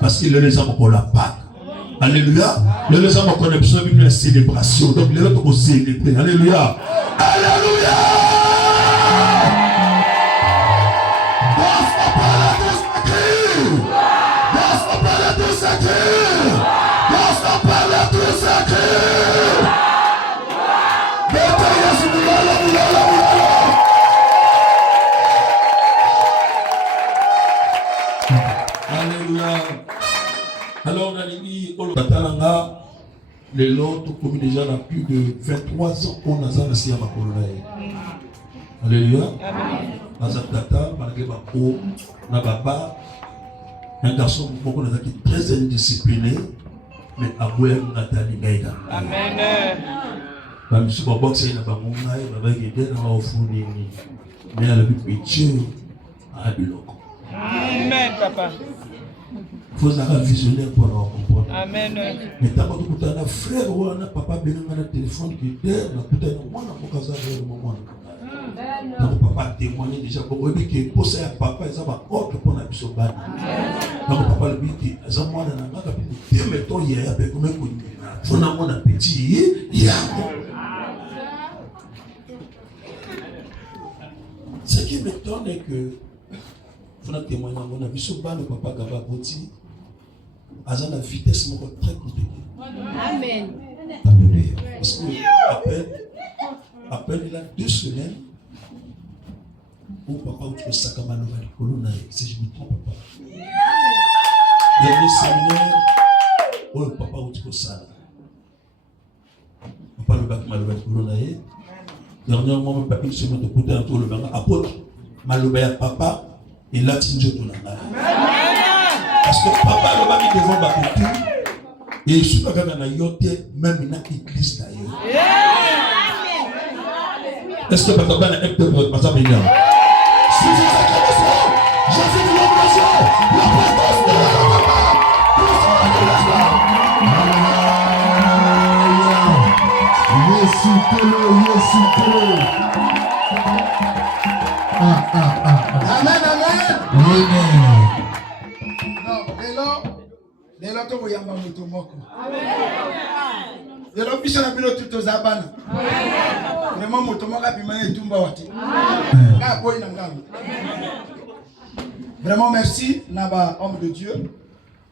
Parce que les hommes ont la Pâque. Alléluia. Les hommes ont une célébration. Donc les autres ont célébré. Alléluia. Alléluia. Alors, on a dit, les lots, comme déjà on a plus de 23 ans, on a zané à ma colonie. Alléluia. Azatata, malgré ma peau, na baba, un garçon qui est très indiscipliné, mais à boire Nathalie Gaïda. Amen. La musique va boxer na bamungai, baba qui est dans la fournie, mais elle a vu Dieu à Biloko. Amen, papa. Il faut avoir un visionnaire pour avoir comprendre. Amen. Mais tant que tu as un frère ou un papa qui a un téléphone qui est là, tu as un moment. Quand papa témoigne déjà, pour lui qui est posé à papa, il va autre pour la mission. Quand papa lui dit, ça moi dans la main, il dit, mettons il y a avec moi pour faut n'a mon appétit, il y a. Ce qui m'étonne est que faut n'a témoigner mon avis sur le papa Gaba Boti. À la vitesse très compliquée. Amen. Parce que après il a 2 semaines où papa a sac à main si je ne me trompe pas. Dernier séminaire où le papa a ça. Papa le bac malheureusement colonnaire. Dernièrement même pas une semaine de côté un tour le bac apôtre malheureusement papa et là tinjo tout là. Parce que papa le m'a mis devant ma culture et je suis pas dans la yote même dans l'église d'ailleurs. Est-ce que papa a un peu de passage bien? Si vous êtes comme ça, je fais de l'opération, la présence de la papa. Amen, amen. Amen. Lelo to boyamba moto moko. Lelo biso na bino tuto zabana. Vraiment moto moko abima etumba wati. Nga boy na ngambo. Vraiment merci naba homme de Dieu.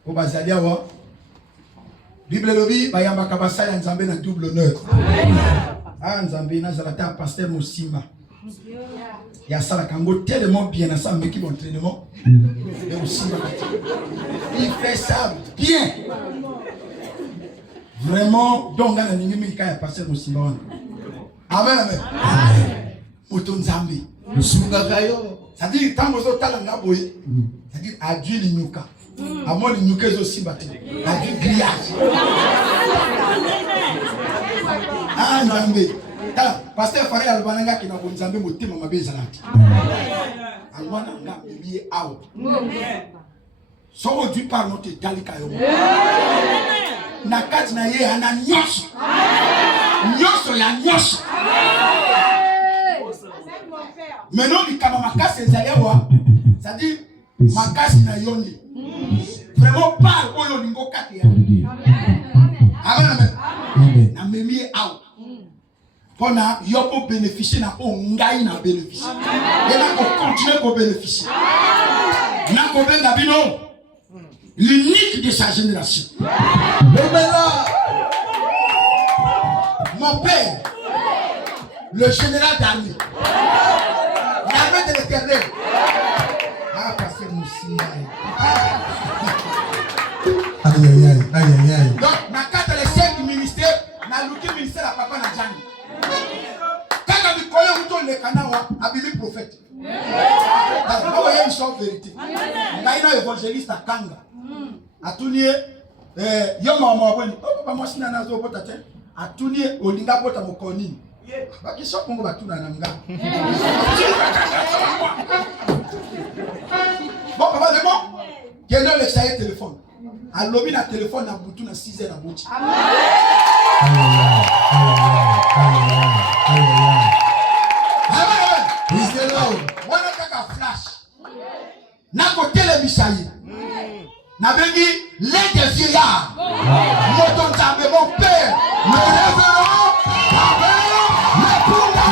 Ko bazalia wa. Bible lobi bayamba kabasa ya Nzambe na double honneur. Ah Nzambe na zalata pasteur Mosimba. Il y a ça tellement bien à ça, mais qui entraînement. Il fait ça bien. Vraiment, donc dans la ligne, il y a passé au Simon. Amen, amen. Mouton Zambi. Ça dit, tant que vous êtes là, ça dit, adieu l'ignuka. À moi, l'ignuka est aussi battu. Adieu grillage. Ah, Zambi. Pasteur Farid Albananga qui n'a pas Nzambe moté mama bezalati. Alwana nga biye out. So du par notre dalika yo. Na kati na ye ana nyosho. Nyosho ya nyosho. Maintenant li kama makasi ezalewa. Ça dit makasi na yoni. Vraiment pas oyo lingo kati ya. Amen. Amen. Na memi out. Pour yo bénéficier na ongai na bénéficier. Et là on continue pour bénéficier. Na ko benga bino l'unique de sa génération. Mon père, le général d'armée, l'armée de l'Éternel. Ah, pasteur Moussi. Aïe. Donc, na carte les 5 ministères, na l'outil ministère à papa na Djani. Quand on connaît où on est canawa, habillé prophète. On voit une chose vérité. On a une évangéliste à Kanga. À Tounier, yo maman aboni. Oh papa moi sina nazo bota te. À Tounier, olinga bota mokoni. Ba ki so kongo batuna na nga. Bon papa de bon. Quel est le téléphone? À lobby na téléphone na butu na 6h na bouti. Amen. Wana kaka flash. Nako télévision. Na bengi les des vieillards. Mon Nzambe, mon père, le révérend, le Punda.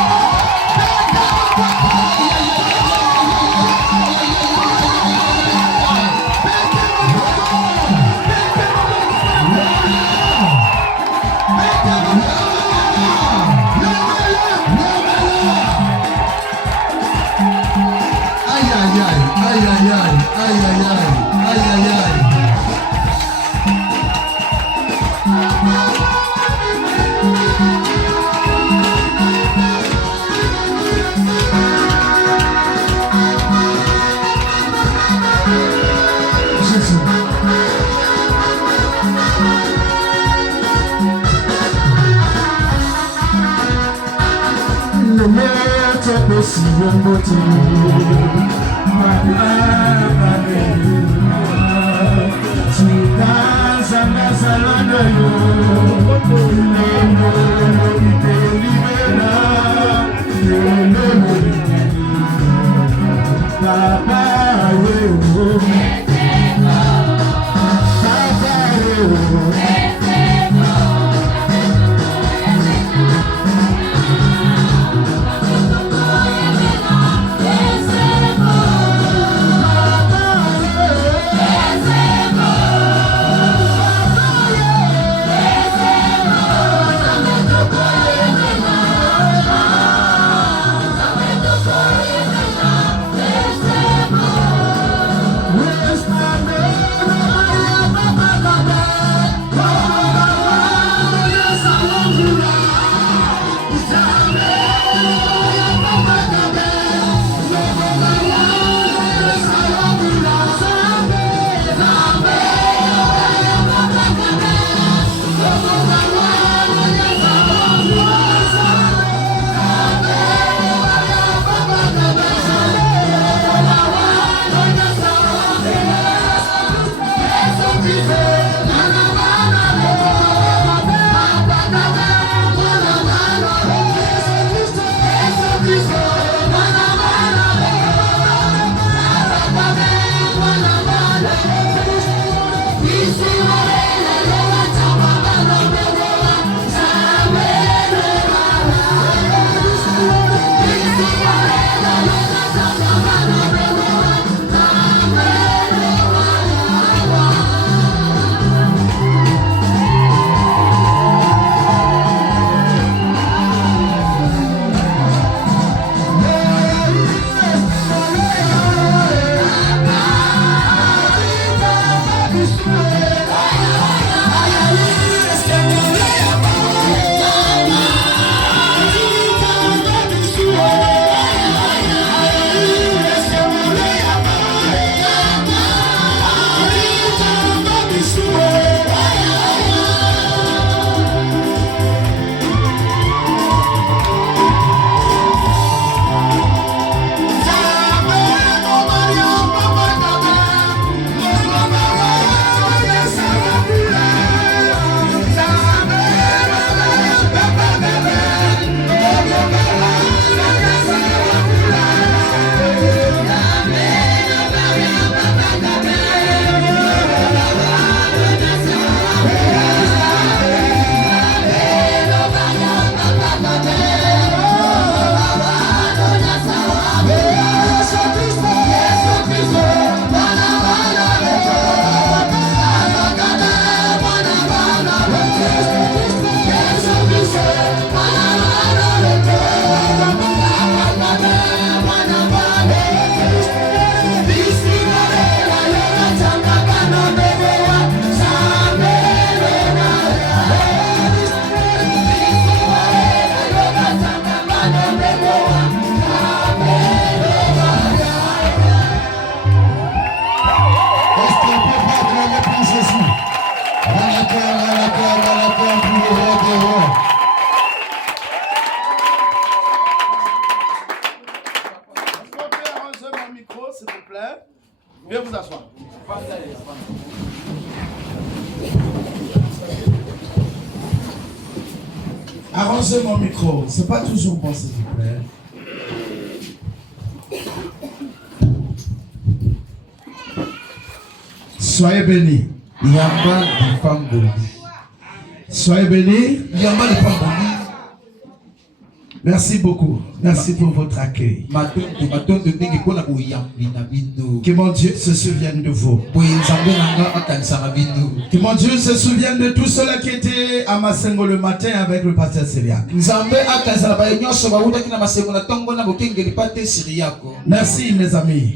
Veuillez vous asseoir. Arrangez mon micro. C'est pas toujours bon, s'il vous plaît. Soyez bénis. Yamba di Pamboli. Soyez bénis. Yamba di Pamboli. Merci beaucoup. Merci pour votre accueil. Que mon Dieu se souvienne de vous. Que mon Dieu se souvienne de tous ceux-là qui étaient à Masengo le matin avec le pasteur Syriac. Merci mes amis.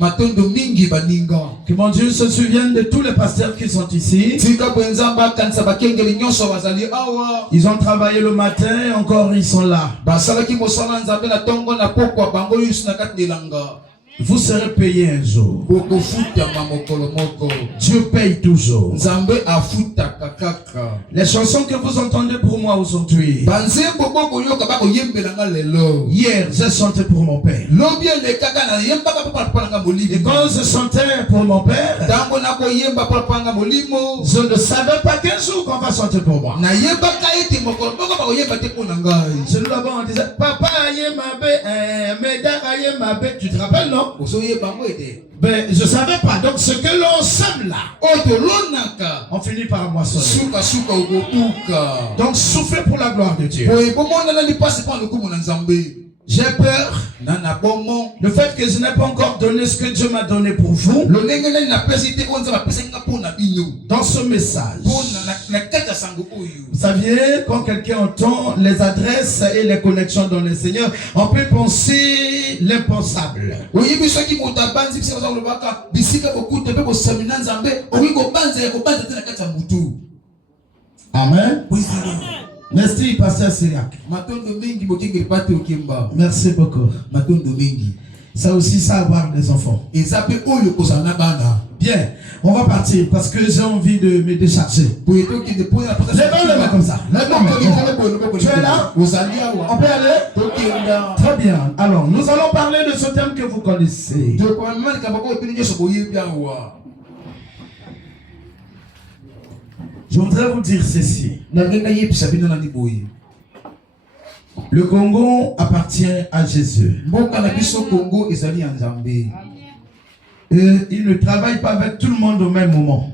Que mon Dieu se souvienne de tous les pasteurs qui sont ici. Ils ont travaillé le matin, encore ils sont là. Vous serez payé un jour. Dieu paye toujours. Les chansons que vous entendez pour moi aujourd'hui. Hier, j'ai chanté pour mon père. Et quand je chantais pour mon père, je ne savais pas qu'un jour qu'on va chanter pour moi. Je nous l'avons dit, papa, tu te rappelles, non? Ben, je savais pas. Donc, ce que l'on sème là, on finit par moissonner. Donc, soufflez pour la gloire de Dieu. J'ai peur. Le fait que je n'ai pas encore donné ce que Dieu m'a donné pour vous. Dans ce message. Vous saviez, quand quelqu'un entend les adresses et les connexions dans le Seigneur, on peut penser l'impensable. Amen. Merci, pasteur Syriac. Merci beaucoup. Ça aussi, ça avoir des enfants. Bien, on va partir parce que j'ai envie de me décharger. Lève les mains comme ça. Tu es là? On peut aller? Très bien. Alors, nous allons parler de ce thème que vous connaissez. Je voudrais vous dire ceci. Le Congo appartient à Jésus. Il ne travaille pas avec tout le monde au même moment.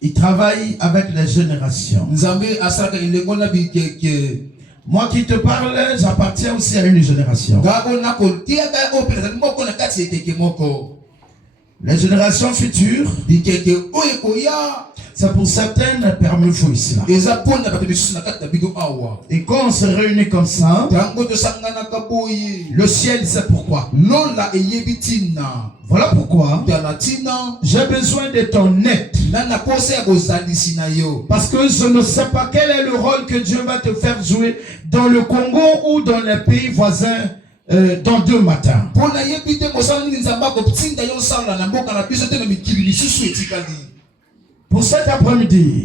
Il travaille avec les générations. Moi qui te parle, j'appartiens aussi à une génération. Les générations futures, c'est pour certaines permis fou ici. Et quand on se réunit comme ça, le ciel c'est pourquoi. Voilà pourquoi j'ai besoin de ton aide. Parce que je ne sais pas quel est le rôle que Dieu va te faire jouer dans le Congo ou dans les pays voisins. Dans 2 matins. Pour cet après-midi,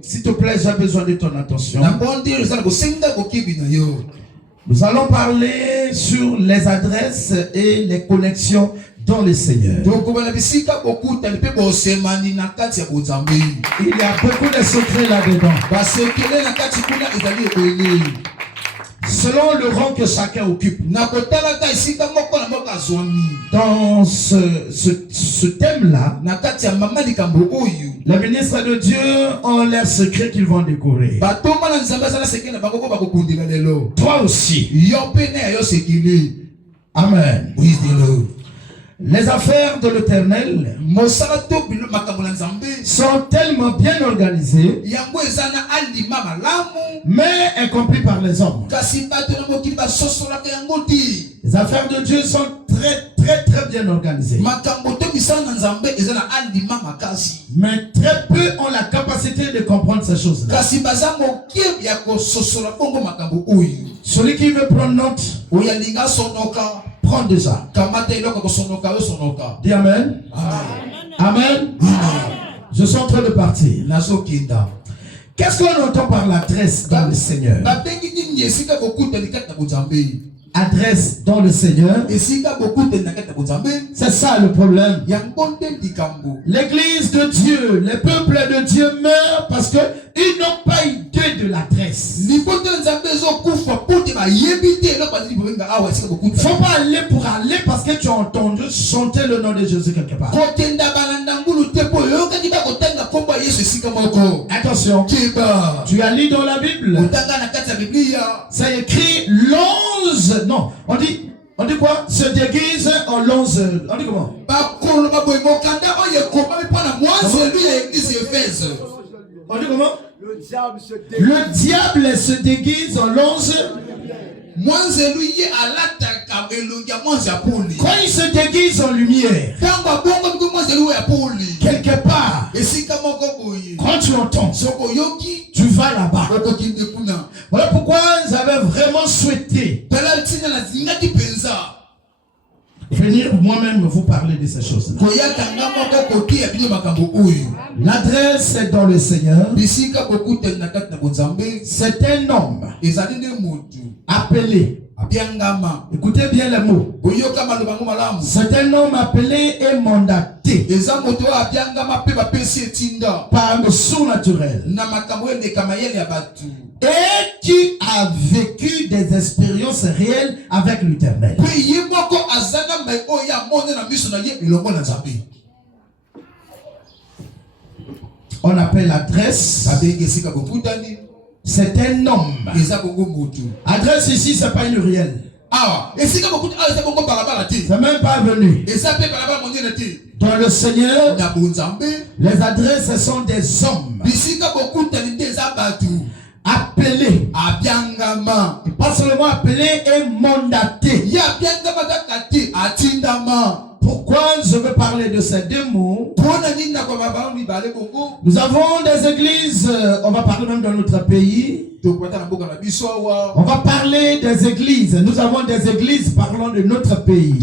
s'il te plaît, j'ai besoin de ton attention. Nous allons parler sur les adresses et les connexions dans le Seigneur. Il y a beaucoup de secrets là-dedans. Selon le rang que chacun occupe. Dans ce thème-là, les ministres de Dieu ont leurs secrets qu'ils vont découvrir. Toi aussi. Amen. Les affaires de l'Éternel sont tellement bien organisées, mais incomprises par les hommes. Les affaires de Dieu sont très bien organisées. Mais très peu ont la capacité de comprendre ces choses-là. Celui qui veut prendre note, prends déjà. Dis amen. Amen. Je suis en train de partir. Qu'est-ce qu'on entend par l'adresse dans le Seigneur? adresse dans le Seigneur. C'est ça le problème. L'église de Dieu, les peuples de Dieu meurent parce qu'ils n'ont pas idée de l'adresse. Il ne faut pas aller pour aller parce que tu as entendu chanter le nom de Jésus quelque part. Attention, tu as lu dans la Bible, c'est écrit l'onze. Non, on dit quoi? Se déguise en l'onze. On dit comment? On dit comment? Le diable se déguise en l'onze. Quand il se déguise en lumière, quelque part, quand tu entends, tu vas là-bas. Voilà pourquoi j'avais vraiment souhaité venir moi-même vous parler de ces choses. L'adresse est dans le Seigneur. C'est un homme appelé. Écoutez bien les mots. C'est un homme appelé et mandaté par le surnaturel. Et qui a vécu des expériences réelles avec l'Éternel. On appelle l'adresse. C'est un homme. Adresse ici, c'est pas une réelle. C'est même pas venu. Dans le Seigneur, les adresses sont des hommes appelés. Pas seulement appelés et mandatés. Pourquoi je veux parler de ces deux mots? Nous avons des églises, on va parler même dans notre pays. On va parler des églises. Nous avons des églises parlant de notre pays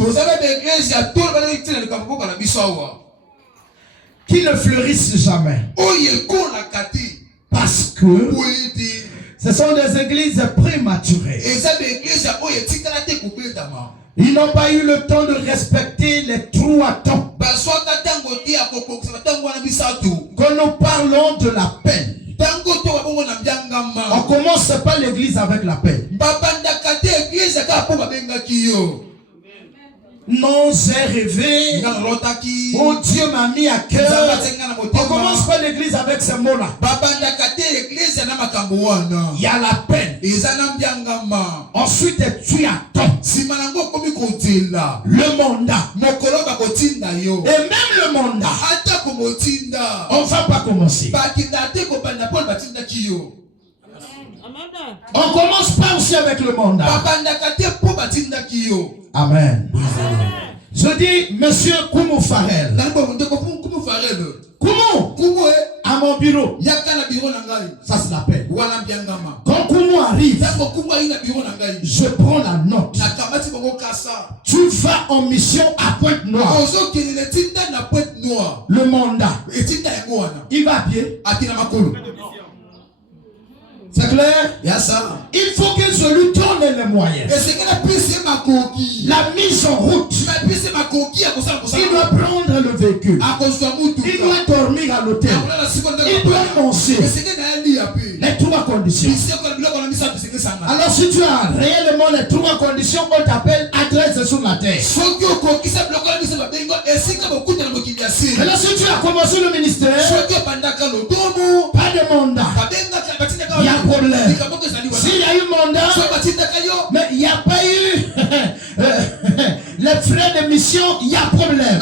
qui ne fleurissent jamais. Parce que ce sont des églises prématurées. Ils n'ont pas eu le temps de respecter les 3 temps. Quand nous parlons de la peine, on commence pas l'église avec la peine. Non, j'ai rêvé. Oh, Dieu m'a mis à cœur. On commence pas l'église avec ces mots-là. Il y a la peine. Ensuite, tu attends le mandat. Et même le mandat, on va pas commencer. On commence pas aussi avec le mandat. Amen. Je dis, monsieur Koumou Farel. Koumou à mon bureau. Ça c'est la peine. Quand Koumou arrive, je prends la note. Tu vas en mission à Pointe-Noire. Le mandat, il va à pied. C'est clair? Il faut que je lui donne les moyens. La mise en route. Il doit prendre le véhicule. Il doit dormir à l'hôtel. Il doit manger. Les 3 conditions. Alors si tu as réellement les 3 conditions, on t'appelle adresse sur la terre. Alors si tu as commencé le ministère, pas de mandat, il y a problème. S'il y a eu mandat, mais il n'y a pas eu les frais de mission, il y a problème.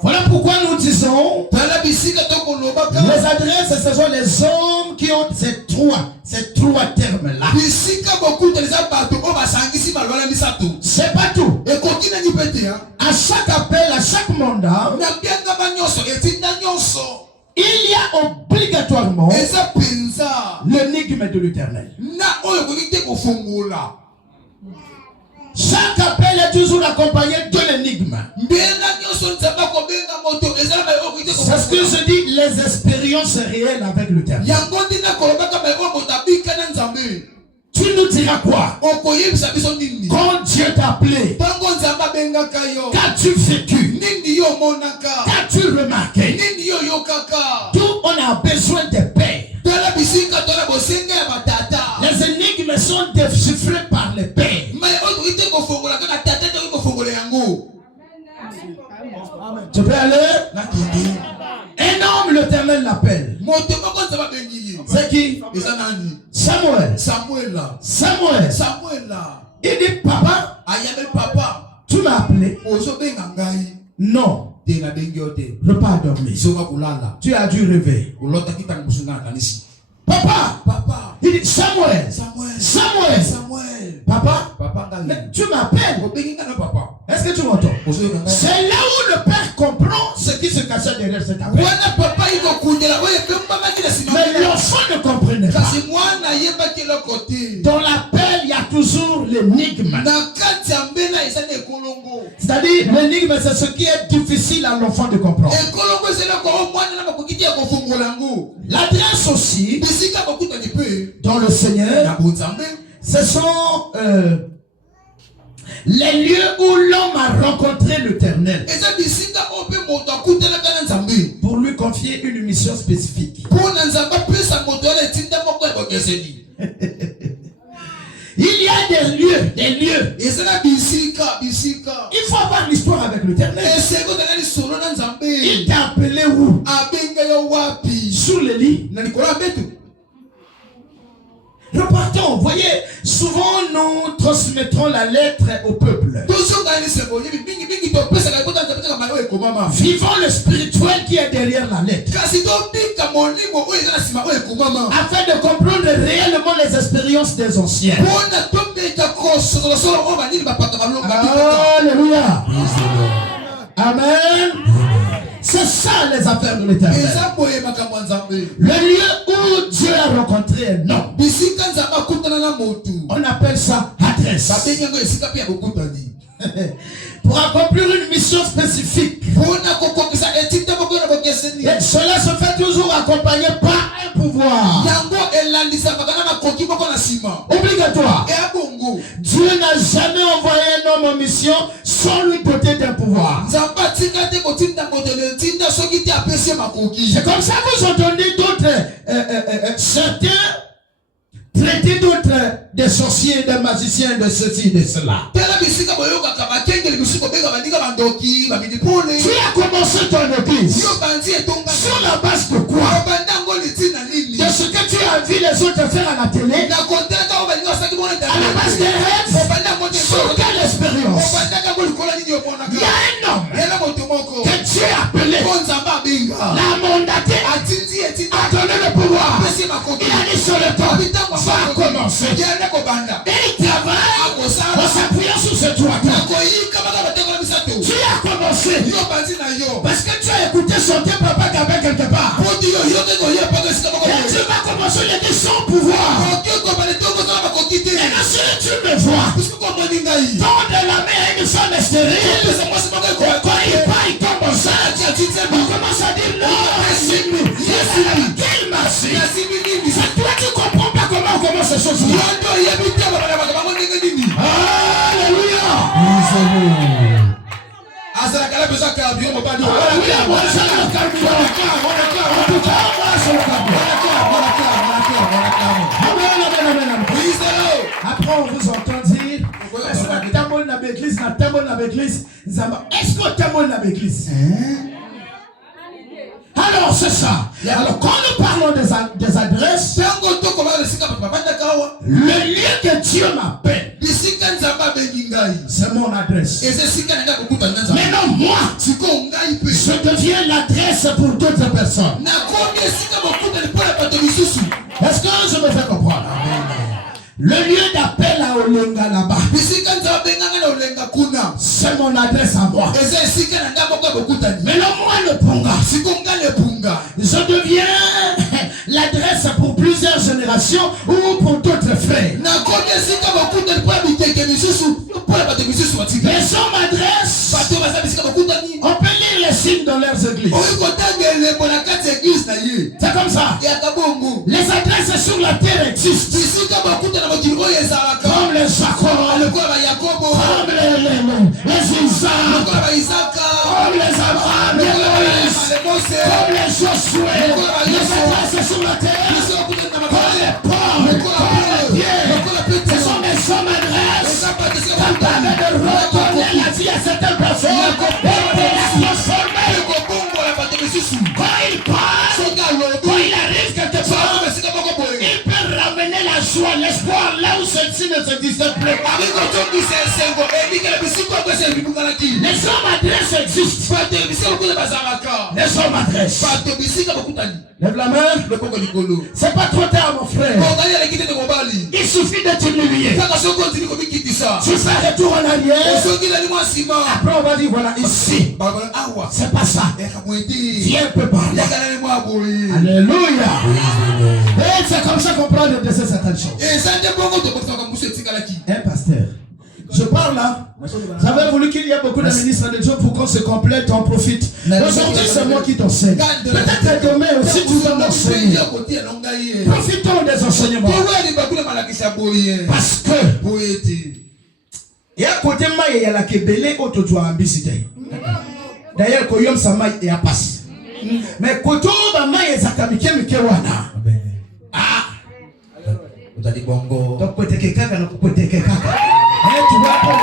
Voilà pourquoi nous disons les adresses, ce sont les hommes qui ont ces 3 termes-là. C'est pas tout. À chaque appel, à chaque mandat, il y a obligatoirement l'énigme de l'Éternel. Chaque appel est toujours accompagné de l'énigme. C'est ce que je dis, les expériences réelles avec le terme. Tu nous diras quoi? Quand Dieu t'a appelé, qu'as-tu vécu? Qu'as-tu remarqué? Tout on a besoin de paix. Les énigmes sont déchiffrées par les pères. Tu peux aller? Un homme, l'Éternel l'appelle. C'est qui? Samuel. Il dit, papa, tu m'as appelé? Non. Repas à dormir. Tu as dû rêver. Papa. Il dit, Samuel. Papa, tu m'appelles. Est-ce que tu m'entends? C'est là où le père comprend ce qui se cachait derrière cet appel. Mais l'enfant ne comprenait pas. Dans l'appel, il y a toujours l'énigme. C'est-à-dire, l'énigme, c'est ce qui est difficile à l'enfant de comprendre. L'adresse aussi, dans le Seigneur, ce sont les lieux où l'homme a rencontré l'Éternel pour lui confier une mission spécifique. Il y a des lieux. Il faut avoir l'histoire avec l'Éternel. Il t'a appelé où? Sur le lit. Repartons, voyez, souvent nous transmettrons la lettre au peuple. Vivons le spirituel qui est derrière la lettre. Afin de comprendre réellement les expériences des anciens. Alléluia. Amen. C'est ça les affaires de l'Éternel. Le lieu où Dieu a rencontré un homme, on appelle ça adresse. Pour accomplir une mission spécifique. Et cela se fait toujours accompagné par un pouvoir obligatoire. Dieu n'a jamais envoyé un homme en mission sans lui doter d'un pouvoir. C'est comme ça que vous entendez d'autres certains traiter d'autres des sorciers, des magiciens, de ceci, de cela. Tu as commencé ton église sur la base de quoi? De ce que tu as vu les autres faire à la télé, à la base des rêves, sur quelle expérience? Il y a un homme que Dieu a appelé, l'a mandaté, a donné le pouvoir. Il a dit sur le temps, va commencer. Et il travaille en s'appuyant sur ce toit. Tu as commencé parce que tu as écouté chanter Papa Gabin quelque part. Et tu vas commencer l'église sans pouvoir. Et là, si tu me vois, tendre la main à une femme stérile, quand il tombe enceinte, on commence à dire non, quelle merci. Toi, tu comprends pas comment on commence ces choses. Alléluia. Après, on vous entend dire est-ce qu'on témoigne dans l'église? Alors c'est ça. Alors quand nous parlons des adresses, le lieu que Dieu m'appelle, c'est mon adresse. Maintenant moi, je deviens l'adresse pour d'autres personnes. Est-ce que je me fais comprendre? Le lieu d'appel à Olenga là-bas, c'est mon adresse à moi. Mais non, moi le Punga, je deviens l'adresse pour plusieurs générations ou pour d'autres frères. Les hommes adressent. On peut lire les signes dans leurs églises. C'est comme ça. Les adresses sur la terre existent. Comme les Jacob, comme les Isaac, comme les Abraham, les Moïse, comme les Josué. Les adresses sur la terre, comme les Paul, comme les Pierre. Ce sont des hommes adresses. Quand t'avais de redonner la vie à certaines personnes, et de la transformer. Quand il parle, quand il arrive quelque part, il peut ramener la joie, l'espoir là où celle-ci ne s'existe plus. Les hommes adresses existent. Les hommes adresses. Lève la main. C'est pas trop tard, mon frère. Il suffit de t'humilier. Tu fais retour en arrière. Après on va dire voilà ici. C'est pas ça. Viens un peu par là. Alléluia. Et c'est comme ça qu'on prend de blesser certaines choses. Un pasteur. Je parle là. J'avais voulu qu'il y ait beaucoup de ministres de Dieu pour qu'on se complète, on profite. Aujourd'hui, c'est moi qui t'enseigne. Peut-être que demain aussi tu vas m'enseigner. Profitons des enseignements. Parce que et à côté de moi, il y a la kebele autour ambisité. D'ailleurs, koyom sama et a passé. Mais koto ba mai ezakamike mikewana. Ah. Utali bongo. Donc peut-être kaka na peut-être kaka. Tu vois pas.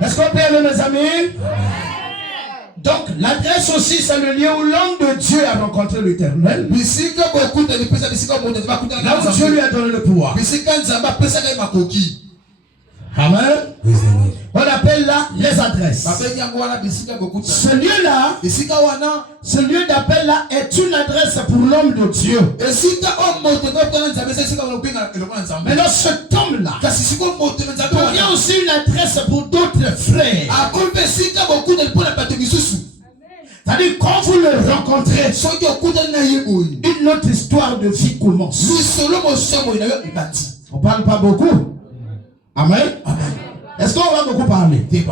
Est-ce qu'on peut aller, mes amis? Donc, l'adresse aussi, c'est le lieu où l'homme de Dieu a rencontré l'Éternel. Là où Dieu lui a donné le pouvoir. Amen. On appelle là les adresses. Ce lieu d'appel là est une adresse pour l'homme de Dieu. Maintenant cet homme là devient aussi une adresse pour d'autres frères. C'est-à-dire quand vous le rencontrez, une autre histoire de vie commence. On parle pas beaucoup. Amen. Amen. Est-ce qu'on va beaucoup parler? Il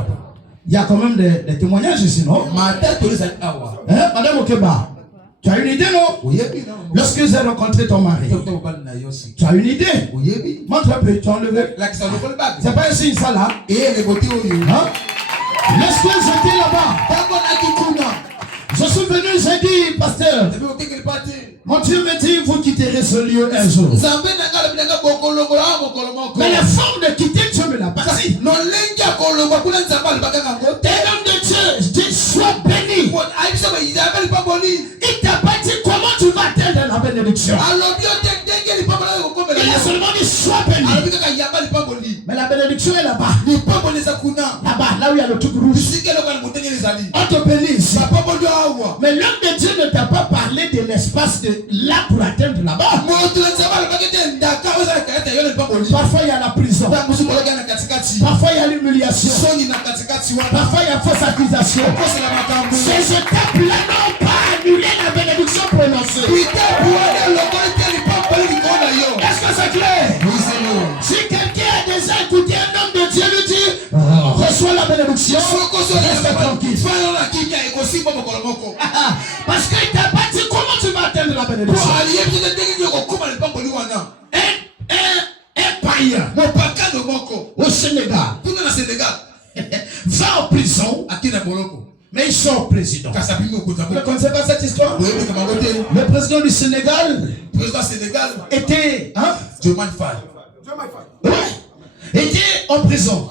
y a quand même des témoignages ici, non? Madame Okeba, tu as une idée, non? Lorsque j'ai rencontré ton mari, tu as une idée? Montre un peu, tu as enlevé. C'est pas un signe ça là? Hein? Lorsque j'étais là-bas, je suis venu, j'ai dit, pasteur, mon Dieu me dit, vous quitterez ce lieu un jour. Mais la forme de quitter Dieu me l'a pas dit. T'es l'homme de Dieu, je dis, sois béni. Il t'a pas dit comment tu vas atteindre la bénédiction. Il a seulement dit, sois béni. Mais la bénédiction est là-bas. Là-bas, là où il y a le truc rouge. On te bénit ici. Mais l'homme de Dieu ne t'a pas parlé de l'espace de là pour atteindre là-bas. Parfois il y a la prison. Parfois il y a l'humiliation. Parfois il y a fausse accusation. Ces étapes-là n'ont pas annulé la bénédiction prononcée. Est-ce que c'est clair? Si quelqu'un a déjà écouté un homme de Dieu lui dit reçois la bénédiction, reste tranquille. Parce qu'il t'a pas dit comment tu vas atteindre la bénédiction. Un païen au Sénégal va en prison, mais il sort président. Vous ne connaissez pas cette histoire? Le président du Sénégal était était en prison.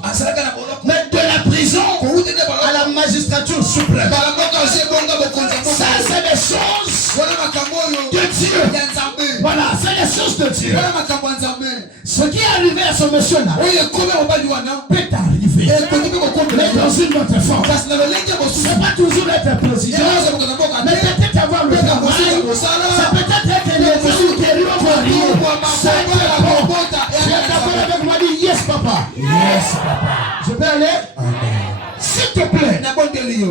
Mais de la prison à la magistrature suprême. Ça c'est des choses de Dieu. Voilà, c'est des choses de Dieu. Ce qui est arrivé à ce monsieur là peut arriver. Mais dans une autre forme. C'est pas toujours être président. Mais peut-être avoir le travail. Ça peut être l'énergie qui est ça dépend. Tu es d'accord avec moi? Dis yes papa. Yes papa. Je peux aller? S'il te plaît,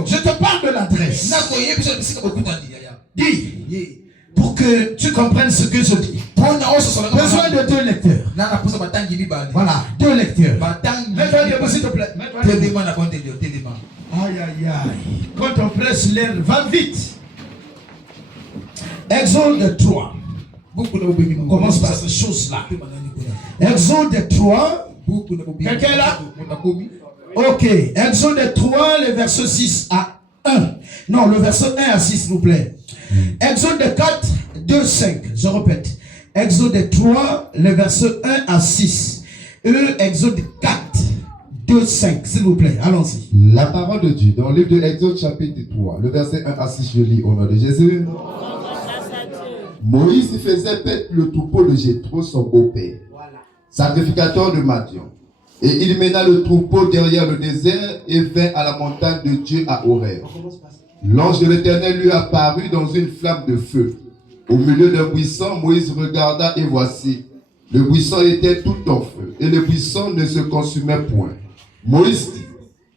je te parle de l'adresse. Dis, pour que tu comprennes ce que je dis. Besoin de deux lectures. lecteurs. Voilà, 2 lecteurs. Mets-toi debout, s'il te plaît. Aïe, aïe, aïe. Quand on presse l'air, va vite. Exode 3. On commence par ces choses-là. Exode 3. Quelqu'un là? Ok. Exode 3, le verset 6 à 1. Non, le verset 1 à 6, s'il vous plaît. Exode 4, 2, 5. Je répète. Exode 3, le verset 1 à 6. Exode 4, 2, 5. S'il vous plaît, allons-y. La parole de Dieu dans le livre de Exode chapitre 3, le verset 1 à 6, je lis au nom de Jésus. Moïse faisait paître le troupeau de Jéthro, son beau-père, sacrificateur de Madian. Et il mena le troupeau derrière le désert et vint à la montagne de Dieu à Horeb. L'ange de l'Éternel lui apparut dans une flamme de feu. Au milieu d'un buisson, Moïse regarda et voici, le buisson était tout en feu et le buisson ne se consumait point. Moïse dit,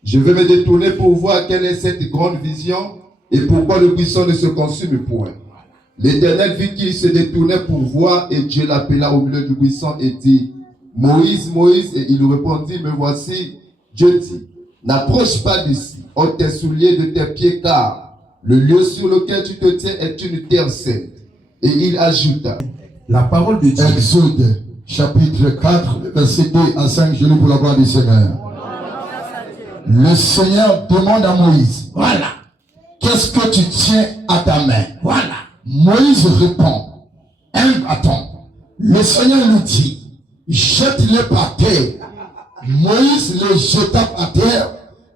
je vais me détourner pour voir quelle est cette grande vision et pourquoi le buisson ne se consume point. L'Éternel vit qu'il se détournait pour voir et Dieu l'appela au milieu du buisson et dit, Moïse, Moïse, et il répondit, me voici. Dieu dit, n'approche pas d'ici, ôte tes souliers de tes pieds, car le lieu sur lequel tu te tiens est une terre sainte. Et il ajouta, La parole de Dieu. Exode, chapitre 4, verset 2 à 5, je lis pour la gloire du Seigneur. Le Seigneur demande à Moïse, Voilà. qu'est-ce que tu tiens à ta main? Voilà. Moïse répond, un bâton. Le Seigneur lui dit, jette-le par terre. Moïse le jeta par terre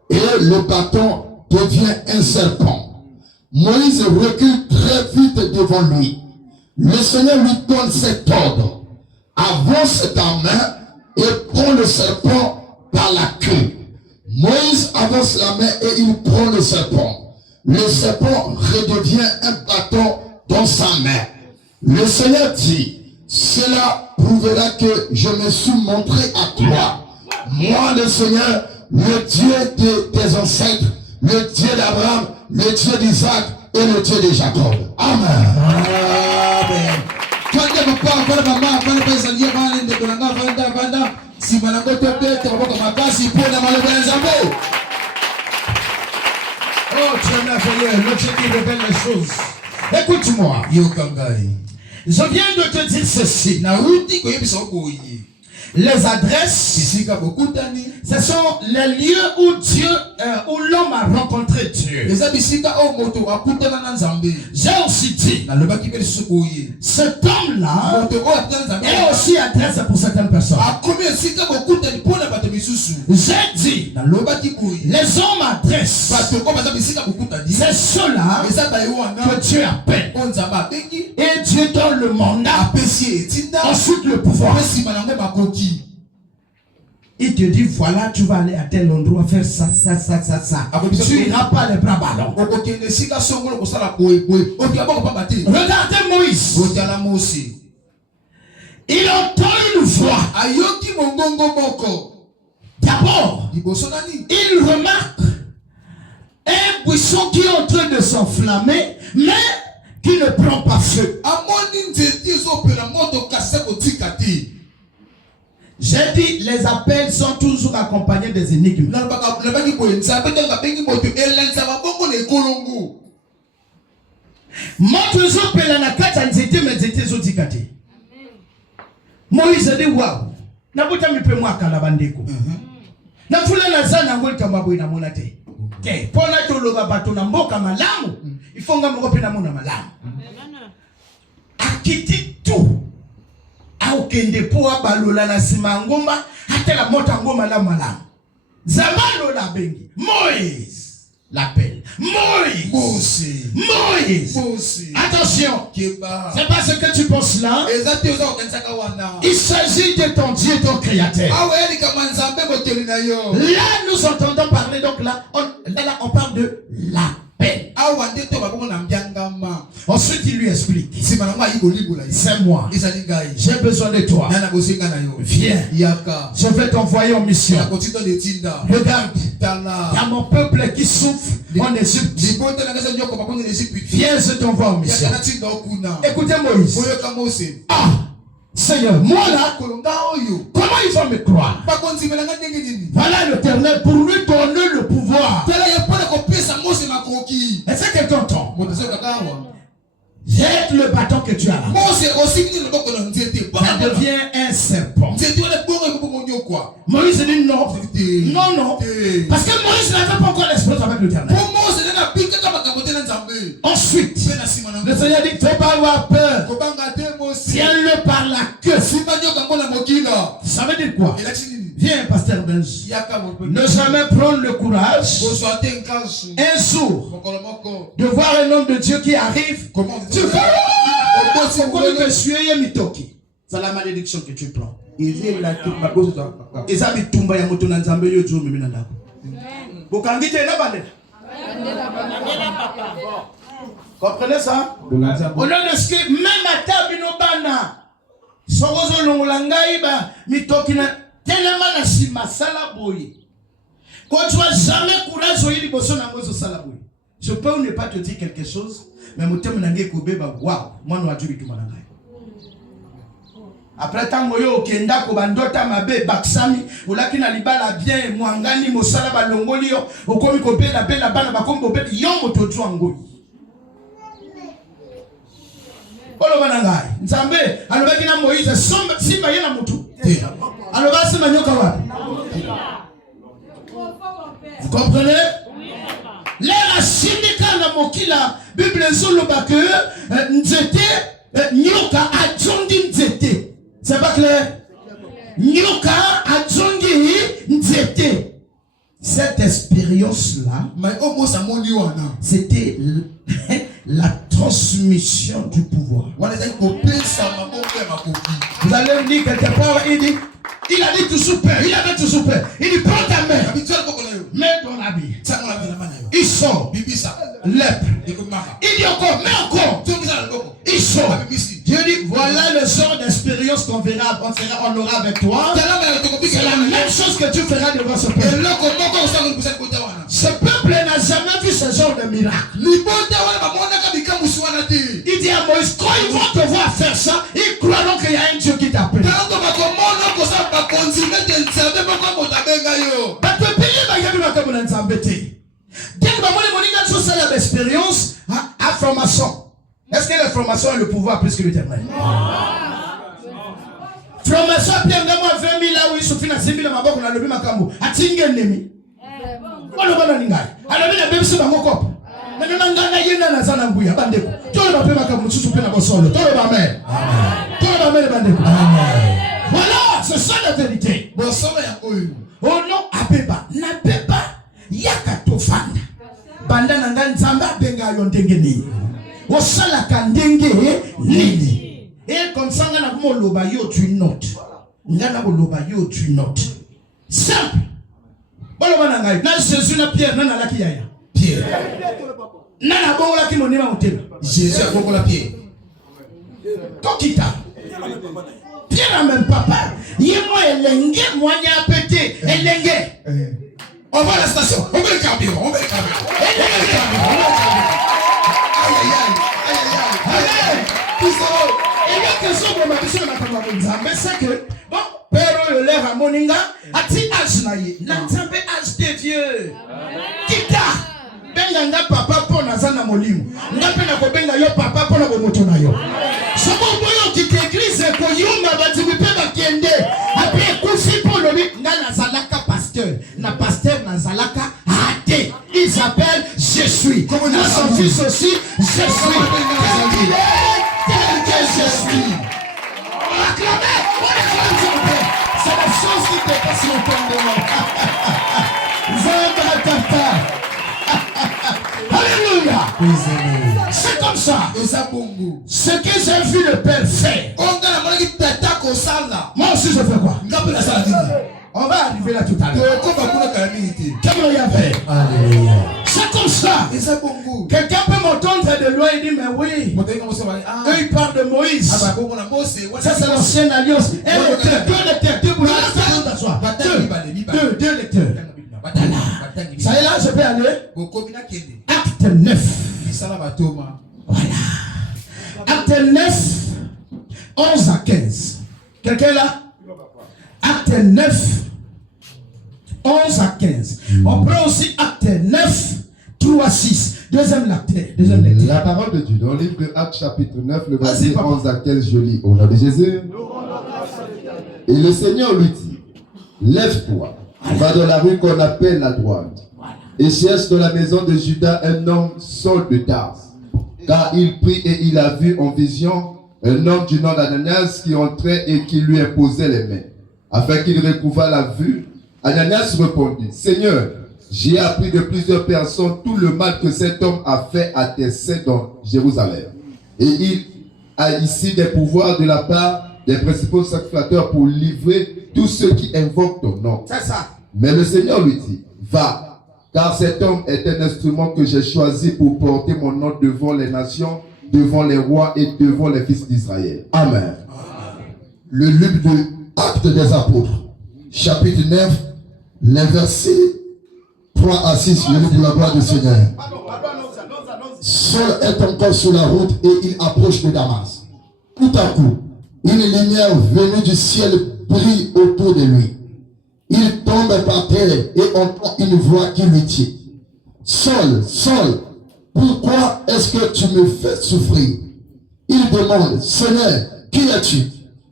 et le bâton devient un serpent. Moïse recule très vite devant lui. Le Seigneur lui donne cet ordre. Avance ta main et prends le serpent par la queue. Moïse avance la main et il prend le serpent. Le serpent redevient un bâton dans sa main. Le Seigneur dit, cela prouvera que je me suis montré à toi. Moi, le Seigneur, le Dieu de tes ancêtres, le Dieu d'Abraham, le Dieu d'Isaac et le Dieu de Jacob. Amen. Amen. Oh, tu es merveilleux, le Dieu qui révèle les choses. Écoute-moi. Je viens de te dire ceci. Les adresses, ce sont les lieux où Dieu, où l'homme a rencontré Dieu. J'ai aussi dit, cet homme-là est aussi adresse pour certaines personnes. J'ai dit, les hommes adressent, c'est ceux-là que Dieu appelle. Et Dieu donne le mandat, ensuite le pouvoir. Il te dit, voilà, tu vas aller à tel endroit faire ça. Tu n'iras pas les bras ballants. Regardez Moïse. Il entend une voix. D'abord, il remarque un buisson qui est en train de s'enflammer, mais qui ne prend pas feu. J'ai dit, les appels sont toujours accompagnés des énigmes. Moïse dit, waouh, nabuta mipe mwaka la bandeko. Na fula na sana ngoli kambabo ina monate. Ke, pona toloba bato na mboka malamu, ifonga moko na mona malamu. Akiti tout. Aukende poa balola na sima ngomba hatela mota ngoma la malamu. Zamalo la bengi. Moïse l'appelle. Moïse. Attention. C'est pas ce que tu penses là. Il s'agit de ton Dieu, ton créateur. Là nous entendons parler, donc là on parle de l'appel. Ensuite il lui explique, c'est moi, j'ai besoin de toi, viens, je vais t'envoyer en mission. Regarde, il y a mon peuple qui souffre en Égypte. Viens, je t'envoie en mission. Écoutez Moïse. Seigneur, moi là, comment ils vont me croire? Voilà l'Éternel pour lui donner le pouvoir. Est-ce que quelqu'un entend? Jette le bâton que tu as là. Ça devient un serpent. Moïse dit non. Non, non. Parce que Moïse n'avait pas encore l'expérience avec l'Éternel. Ensuite, le Seigneur dit, fais pas avoir peur. Tiens-le par la queue. Ça veut dire quoi? Viens, pasteur Benj. Ne jamais prendre le courage, un jour, de voir un homme de Dieu qui arrive. Tu vas c'est la malédiction que tu prends. Comprenez ça? Au nom de ce que même à table bana sokozo longolangai ba mitokina tellement na sima sala boye. Quand tu as jamais courage au yili boso na mozo sala boye. Je peux ou ne pas te dire quelque chose, mais mon thème n'angé kobe ba waouh, moi no adu bitu manangai. Après tant moyo okenda ko bandota mabe baksami olaki na libala bien mwangani mosala balongoli yo okomi kopela pela bana bakombo pe yo moto twango. Olo banangai nzambe alobaki na Moïse simba yena mutu aloba simba nyoka wapi? Vous comprenez? L'era sindika na mokila Bible zoloba que nzete nyoka ajongi nzete. C'est pas clair? Nyoka ajongi nzete. Cette expérience-là, c'était la transmission du pouvoir. Vous allez me dire quelque part, il a dit toujours peur, il avait toujours peur. Il dit prends ta main, mets ton habit. Il sort, lèpre. Il dit encore, mets encore. Il sort. Dieu dit voilà le genre d'expérience qu'on verra, on aura avec toi. C'est la même chose que tu feras devant ce peuple. Ce peuple n'a jamais vu ce genre de miracle. Il dit à Moïse, quand ils vont te voir faire ça, ils croiront qu'il y a un Dieu qui t'appelle. Expérience à formation. Est-ce que la formation a le pouvoir plus que l'Éternel? Formation a bien moi 20 000 là où il suffit de 5 000 ma boque on a levé ma cambo. A tingue nemi. On le voit dans l'ingai. Alors il a même ce bango cop. Mais nous n'engagons rien dans la zone d'Angouya. Bandeko. Tout le monde peut ma cambo sous peine à bosolo. Tout le monde amen. Tout le monde amen bandeko. Voilà, c'est ça la vérité. Bosolo ya oyo. Oh non, apeba. Na peba yakato fanda. Banda nanga nzamba benga yo ndenge nini. Osala kandenge nini. Et comme ça ngana ko loba yo tu note. Ngana ko loba yo tu note. Simple. Bolo bana ngai na Jésus na Pierre na laki yaya. Pierre. Na bongo laki monima motema. Jésus a bongo la Pierre. Tokita. Pierre a même papa. Yemo elenge moanya pété elenge. On va à la station, on met le carburant, on met le carburant. Aïe aïe aïe. Tout ça. Et la question de ma question mais c'est que, bon, Père le à Moninga, a-t-il âge n'entendez âge de Dieu. Kita. Benga papa pour Nazana Molimu. N'apena ko benga yo papa pour la moto na yo. Somo boyo qui t'église ko yuma ba tibipe ba kende. Après kufi pour le ngana zalaka pasteur. Na pasteur na zalaka athée. Il s'appelle Je suis. Comme son fils aussi, Je suis. Tel que je suis. Acclamez. C'est la chose qui dépasse le temps de moi. Alléluia. C'est comme ça. Ce que j'ai vu le Père faire. Moi aussi je fais quoi? On va arriver là tout à l'heure. Comment il y avait? C'est comme ça. Quelqu'un peut m'entendre de loin et dire mais oui. Eux ils parlent de Moïse. Ça c'est l'ancienne alliance. Un lecteur, deux lecteurs. Ça est là, je peux aller. Acte 9. Voilà. Acte 9, 11 à 15. Quelqu'un là? Acte 9, 11 à 15. On prend aussi Acte 9, 3 à 6. Deuxième lecture. La parole de Dieu dans le livre de Actes chapitre 9, le verset 11 à 15, je lis au nom de Jésus. Et le Seigneur lui dit, lève-toi, va dans la rue qu'on appelle la droite, et cherche dans la maison de Judas un homme Saul de Tarse. Car il prit et il a vu en vision un homme du nom d'Ananias qui entrait et qui lui imposait les mains, afin qu'il recouvre la vue. Ananias répondit, Seigneur, j'ai appris de plusieurs personnes tout le mal que cet homme a fait à tes saints dans Jérusalem. Et il a ici des pouvoirs de la part des principaux sacrificateurs pour livrer tous ceux qui invoquent ton nom. C'est ça. Mais le Seigneur lui dit, va, car cet homme est un instrument que j'ai choisi pour porter mon nom devant les nations, devant les rois et devant les fils d'Israël. Amen. Le livre de Actes des Apôtres, chapitre 9, les versets 3 à 6, le livre de la gloire du Seigneur. Saul est encore sur la route et il approche de Damas. Tout à coup, une lumière venue du ciel brille autour de lui. Il tombe par terre et entend une voix qui lui dit, Saul, Saul, pourquoi est-ce que tu me fais souffrir? Il demande, Seigneur, qui es-tu?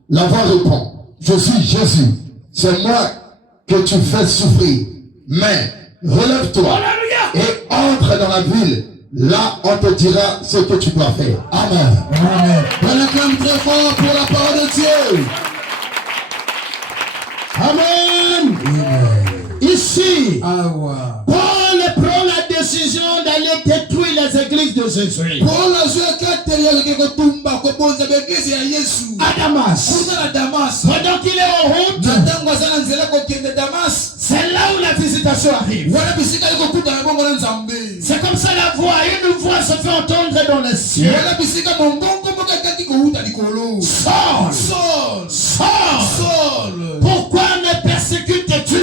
La voix répond, je suis Jésus, c'est moi que tu fais souffrir. Mais relève-toi et entre dans la ville. Là, on te dira ce que tu dois faire. Amen. Amen. On acclame très fort pour la parole de Dieu. Amen. Ici, Paul prend la décision d'aller détruire les églises de Jésus. À Damas. Pendant qu'il est en route, c'est là où la visitation arrive. C'est comme ça la voix, une voix se fait entendre dans les cieux. Saul, pourquoi me persécutes-tu?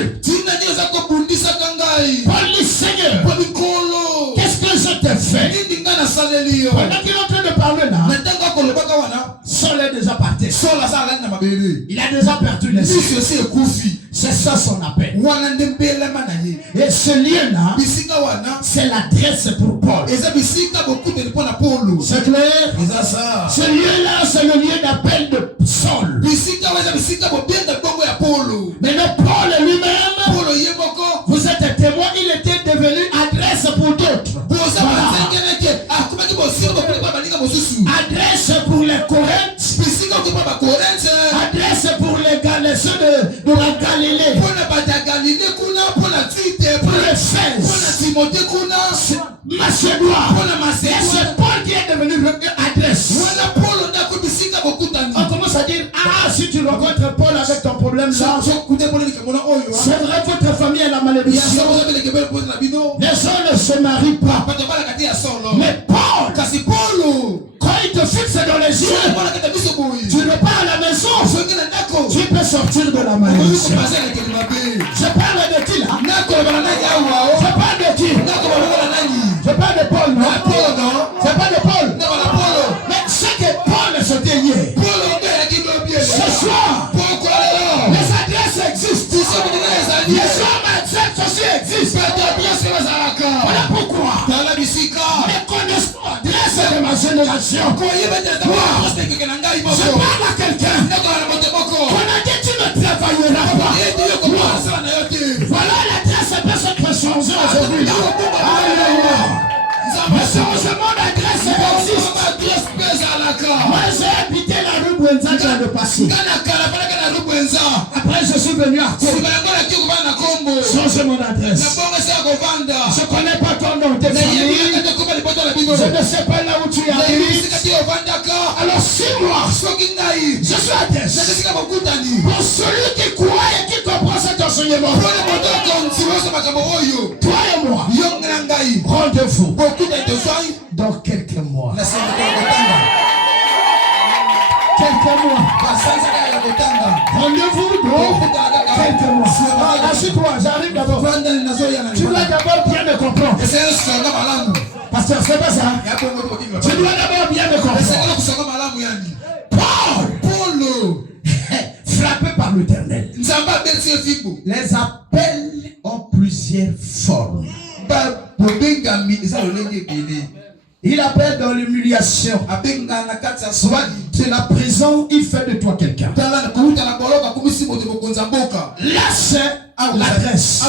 Paul dit, Seigneur, qu'est-ce que je t'ai fait? Pendant qu'il est en train de parler là, Saul est déjà parti. Il a déjà perdu les yeux. C'est ça son appel. Et ce lien-là, c'est l'adresse pour Paul. C'est clair? Ce lieu-là, c'est le lieu d'appel de Saul. Mais le Paul lui-même, vous êtes témoin, il était devenu adresse pour d'autres. Voilà. Adresse pour les Corinthes. Adresse pour ceux de la Galilée. Pour les Fès. Macédoine. Et c'est Paul qui est devenu adresse. On commence à dire, si tu rencontres Paul avec ton problème là, c'est vrai que votre famille a la malédiction. Les gens ne se marient pas. Mais Paul, quand il te fixe dans les yeux, tu ne pas à la maison, tu peux sortir de la malédiction. Je parle de qui là? Je parle de qui? Je parle de Paul, non? Je parle de Paul. Mais c'est que Paul se déniait. Ce soir, les adresses existent. Les hommes acceptent aussi existent. Voilà pourquoi les connaissances adresses de ma génération. Je parle à quelqu'un. On a dit tu ne travailleras pas. Voilà l'adresse peut se changer aujourd'hui. Le changement d'adresse existe. Moi j'ai habité la rue Bouenza dans le passé. Après je suis venu à Congo. Changement d'adresse. Je ne connais pas ton nom de famille. Je ne sais pas là où tu habites. Alors 6 mois, je suis adresse. Pour celui qui croit et qui comprend cet enseignement, toi et moi, rendez-vous dans quelques mois. Rendez-vous dans quelques mois. Assieds-toi, j'arrive d'abord. Tu dois d'abord bien me comprendre. Pasteur, c'est pas ça. Tu dois d'abord bien me comprendre. Paul. par l'Éternel. Les appels ont plusieurs formes. Il appelle dans l'humiliation. Soit de la prison, il fait de toi quelqu'un. Là, c'est l'adresse.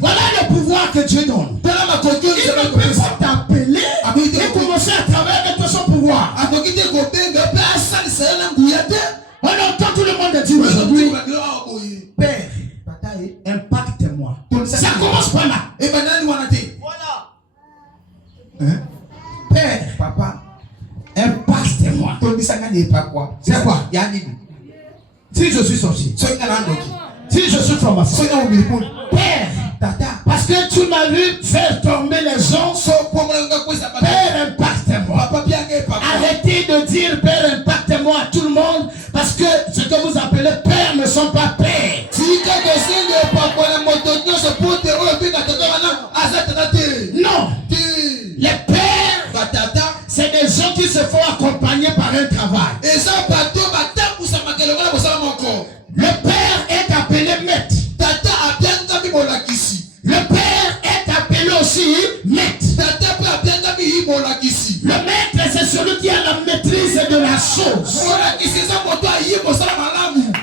Voilà le pouvoir que Dieu donne. Il ne peut pas t'appeler et commencer à travailler avec toi son pouvoir. On entend tout le monde dire aujourd'hui, Père, impacte-moi. Ça commence par là. Père, papa, impacte-moi. C'est quoi? Si je suis sorcier, si je suis franc-maçon, Père, parce que tu m'as vu faire tomber les gens, Père, impacte-moi. Arrêtez de dire Père, impacte-moi à tout le monde, parce que ce que vous appelez Père ne sont pas Pères. Non, les pères, c'est des gens qui se font accompagner par un travail. Le père est appelé maître. Le père est appelé aussi maître. Le maître, c'est celui qui a la maîtrise de la chose.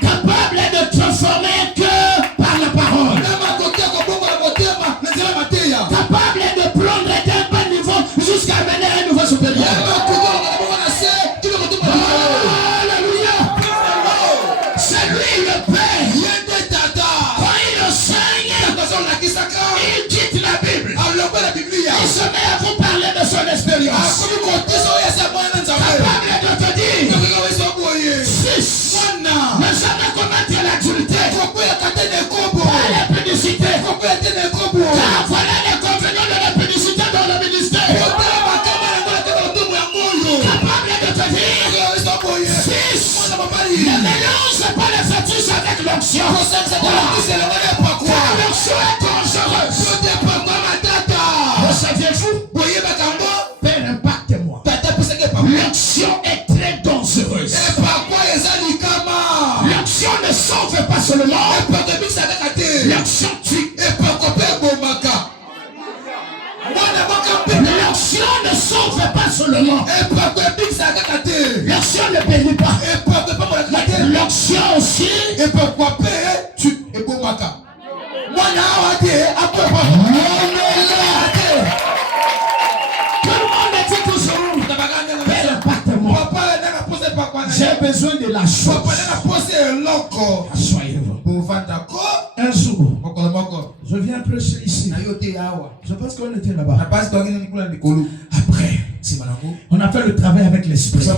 Capable de transformer un cœur par la parole. Capable de prendre d'un bas niveau jusqu'à mener un nouveau supérieur. Alléluia. C'est lui le Père. Quand il enseigne, il quitte la Bible. Il se met à vous parler de son expérience. Capable de te dire, fils, ne jamais commettre l'adultère. Pas l'impudicité. Car voilà les convenants de l'impudicité dans le ministère. Capable de te dire, fils, ne mélange pas les fétiches avec l'onction. Car l'onction est dangereuse. Le saviez-vous? Père, impacte-moi. L'onction est très dangereuse. L'onction ne sauve pas seulement. L'onction tue. L'onction ne sauve pas seulement. L'onction ne bénit pas. L'onction aussi. Tout le monde dit toujours, Père, impacte-moi. J'ai besoin de la chose. Assoyez-vous. Un jour, je viens prêcher ici. Je pense qu'on était là-bas. Après, on a fait le travail avec l'esprit. Je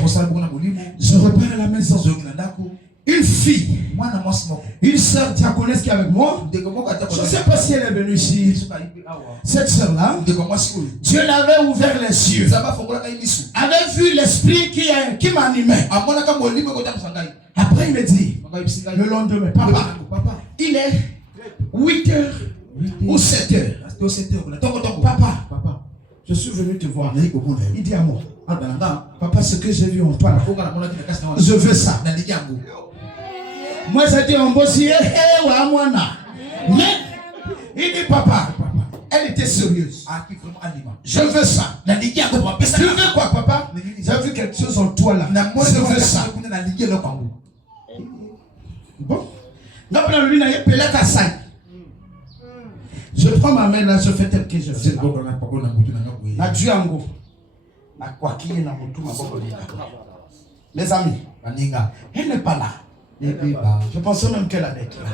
repars à la maison. Une fille, une soeur diaconesse qui est avec moi. Je ne sais pas si elle est venue ici. Cette soeur-là, Dieu l'avait ouvert les yeux, avait vu l'esprit qui m'animait. Après, il me dit, le lendemain, papa, il est 8h ou 7h. Papa, je suis venu te voir. Il dit à moi, papa, ce que j'ai vu en toi, je veux ça. Moi, j'ai dit, on bosse, mais il dit, papa, elle était sérieuse. Je veux ça. Tu veux quoi, papa? J'ai vu quelque chose en toi là. Je veux ça. Bon. Je prends ma main là, je fais tel que je fais. Mes amis, elle n'est pas là. Je pensais même qu'elle allait être là.